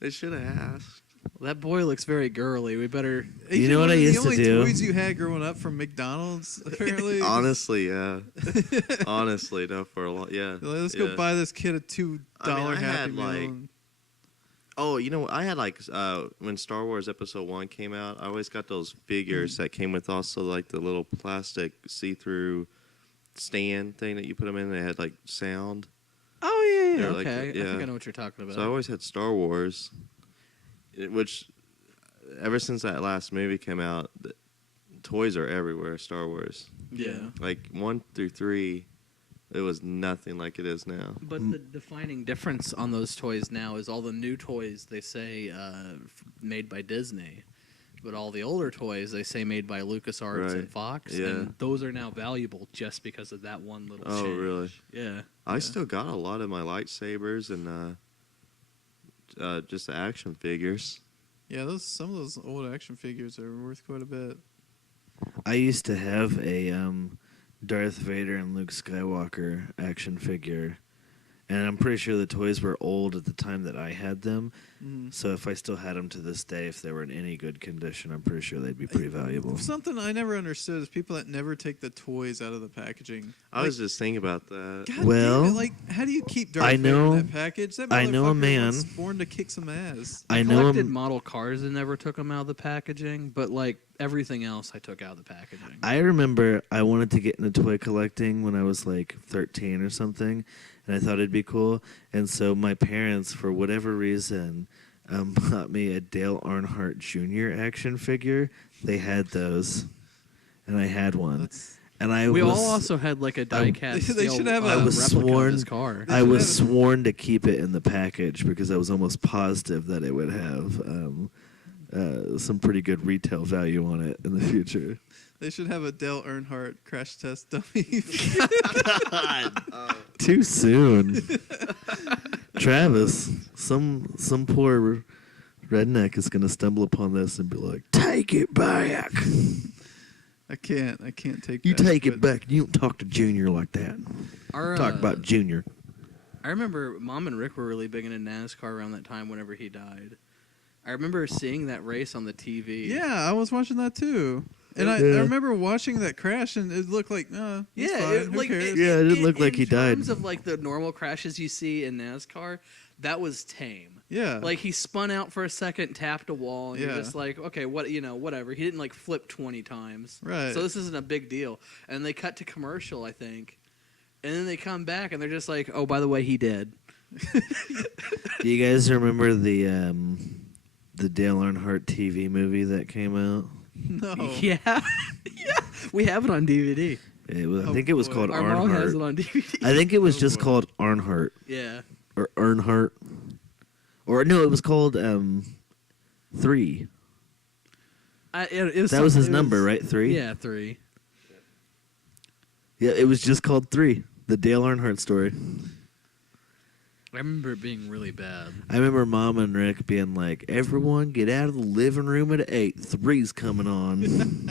They should have asked. that boy looks very girly. We better. You know what I used to The only do? toys you had growing up from McDonald's, apparently. Honestly, yeah. Honestly, no, for a lot. Yeah. Let's yeah. go buy this kid a $2 I Happy had, Meal. like, and- Oh, you know, I had like when Star Wars Episode 1 came out, I always got those figures that came with also like the little plastic see-through stand thing that you put them in. They had like sound. Oh yeah, They're like- okay. I yeah. think I know what you're talking about. So I always had Star Wars, which ever since that last movie came out, the toys are everywhere. Star Wars, yeah. like 1 through 3, it was nothing like it is now. But the defining difference on those toys now is all the new toys they say made by Disney, but all the older toys they say made by LucasArts and Right. Fox, Yeah. and those are now valuable just because of that one little Oh, change. really? Yeah. I still got a lot of my lightsabers and just the action figures. Yeah, some of those old action figures are worth quite a bit. I used to have a Darth Vader and Luke Skywalker action figure, and I'm pretty sure the toys were old at the time that I had them. Mm. So if I still had them to this day, if they were in any good condition, I'm pretty sure they'd be pretty valuable. Something I never understood is people that never take the toys out of the packaging. I was just thinking about that. God Well, damn it, like, how do you keep Darth I Vader know- in that package? That I know a motherfucker man- was born to kick some ass. I I know collected him. model cars and never took them out of the packaging, but like everything else I took out of the packaging. I remember I wanted to get into toy collecting when I was like 13 or something, and I thought it'd be cool. And so my parents, for whatever reason, bought me a Dale Earnhardt Jr. action figure. They had those, and I had one. That's, And I We was, all also had like a die-cast They steel, should have a- I was replica of sworn- his car. I was sworn to keep it in the package because I was almost positive that it would have some pretty good retail value on it in the future. they should have a Dale Earnhardt crash test dummy. Too soon. Travis, some poor redneck is going to stumble upon this and be like, "Take it back." I can't take You that, take it but- back. You don't talk to Junior like that. Our, Talk about Junior. I remember Mom and Rick were really big into NASCAR around that time. Whenever he died, I remember seeing that race on the TV. Yeah, I was watching that too. And I Yeah. remember watching that crash, and it looked like, it's Yeah, fine. Who cares? Yeah, it didn't look like he died. In terms of like the normal crashes you see in NASCAR, that was tame. Yeah. Like he spun out for a second, tapped a wall, and you're Yeah. just like, okay, whatever. He didn't like flip 20 times, Right. So this isn't a big deal. And they cut to commercial, I think, and then they come back and they're just like, oh, by the way, he did. Do you guys remember the Dale Earnhardt TV movie that came out? no. Yeah, yeah. We have it on DVD. It was, I Oh, think it was boy. called Our mom has it Earnhardt. on DVD. I think it was Oh, just boy. called Earnhardt Yeah. or Earnhardt, or no, it was called 3. It was That was his it number, right? 3. Yeah, 3. Yeah, it was just called 3. The Dale Earnhardt story. I remember it being really bad. I remember Mom and Rick being like, "Everyone, get out of the living room at 8. 3's coming on.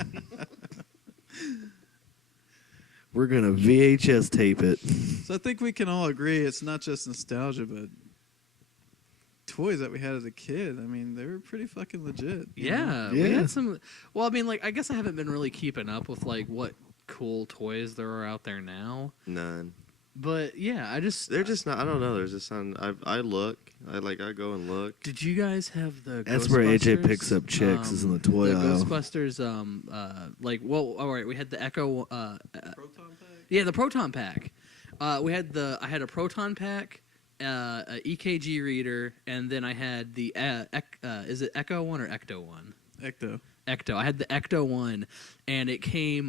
We're gonna VHS tape it." So I think we can all agree it's not just nostalgia, but toys that we had as a kid. I mean, they were pretty fucking legit. you know? Yeah, we Yeah. had some. Well, I mean, like, I guess I haven't been really keeping up with like what cool toys there are out there now. None. But yeah, They're just not. I don't know. There's just some. I look. I go and look. Did you guys have the? That's where AJ Ghostbusters? picks up chicks, is in the toy aisle. Ghostbusters. All right, we had the Echo. Proton pack? Yeah, the Proton pack. I had a Proton pack, a EKG reader, and then I had the is it Echo 1 or Ecto 1? Ecto. Ecto. I had the Ecto 1, and it came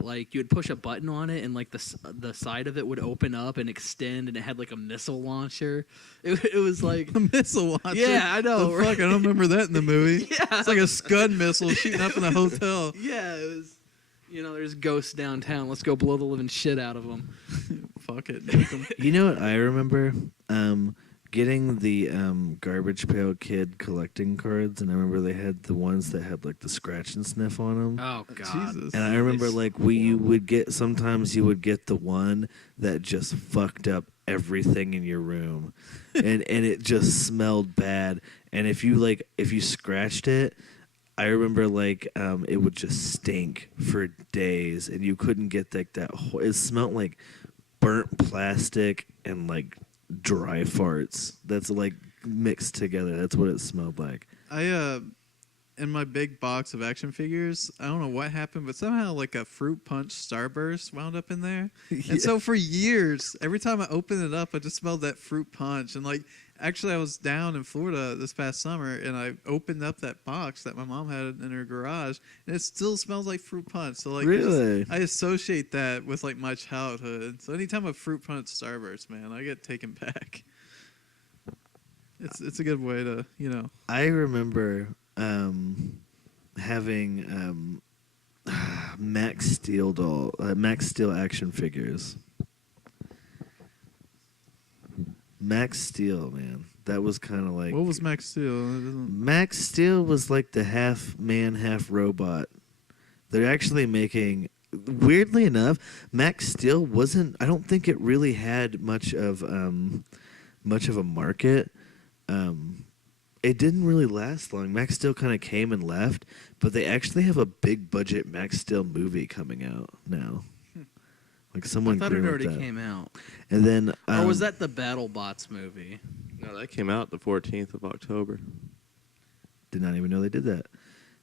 like you would push a button on it, and like the side of it would open up and extend, and it had like a missile launcher. It was like A missile launcher. Yeah, I know, The right? fuck, I don't remember that in the movie. Yeah. It's like a Scud missile shooting up in the hotel. yeah, it was. There's ghosts downtown. Let's go blow the living shit out of them. Fuck it. nuke 'em. You know what I remember? Getting the Garbage Pail Kid collecting cards, and I remember they had the ones that had like the scratch and sniff on them. Oh God. Jesus. And I remember like you would get the one that just fucked up everything in your room, and it just smelled bad. And if you scratched it, I remember like it would just stink for days, and you couldn't get like that. It smelled like burnt plastic and like dry farts. That's like mixed together. That's what it smelled like. I in my big box of action figures, I don't know what happened, but somehow like a fruit punch Starburst wound up in there. And so for years, every time I opened it up, I just smelled that fruit punch. And like, actually, I was down in Florida this past summer, and I opened up that box that my mom had in her garage, and it still smells like fruit punch. So like, Really? I associate that with like my childhood. So anytime a fruit punch Starburst, man, I get taken back. It's a good way to, I remember having Max Steel action figures. Max Steel, man, that was kind of like. What was Max Steel? It doesn't- Max Steel was like the half man, half robot. They're actually making. Weirdly enough, Max Steel wasn't. I don't think it really had much of a market. It didn't really last long. Max Steel kind of came and left, but they actually have a big budget Max Steel movie coming out now. Like I someone thought it greenlit already that. came out. And then Or was that the BattleBots movie? No, that came out the 14th of October. Did not even know they did that.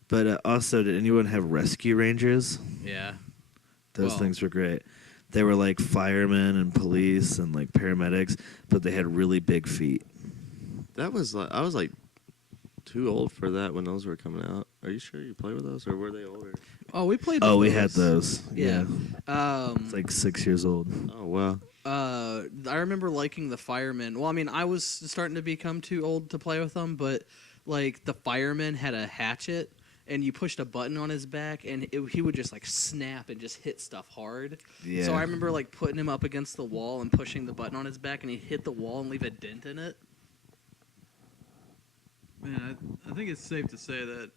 But also, did anyone have Rescue Rangers? Yeah. Those Well- things were great. They were like firemen and police and like paramedics, but they had really big feet. That was like I was like too old for that when those were coming out. Are you sure you played with those, or were they older? Oh, we played. Oh, with we had those. Yeah. It's like 6 years old. Oh wow. I remember liking the firemen. Well, I mean, I was starting to become too old to play with them, but like the fireman had a hatchet, and you pushed a button on his back, and he would just like snap and just hit stuff hard. Yeah. So I remember like putting him up against the wall and pushing the button on his back, and he'd hit the wall and leave a dent in it. Man, I think it's safe to say that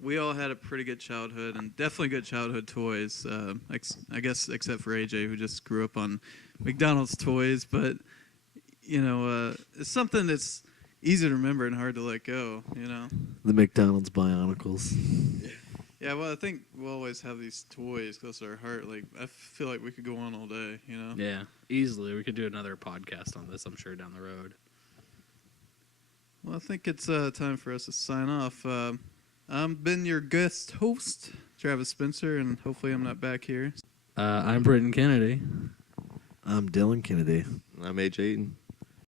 we all had a pretty good childhood, and definitely good childhood toys. I guess except for AJ, who just grew up on McDonald's toys. But it's something that's easy to remember and hard to let go. The McDonald's Bionicles. Yeah, well, I think we'll always have these toys close to our heart. Like, I feel like we could go on all day. Yeah, easily. We could do another podcast on this, I'm sure, down the road. Well, I think it's time for us to sign off. I've been your guest host, Travis Spencer, and hopefully I'm not back here. I'm Britton Kennedy. I'm Dylan Kennedy. I'm AJ Ayton.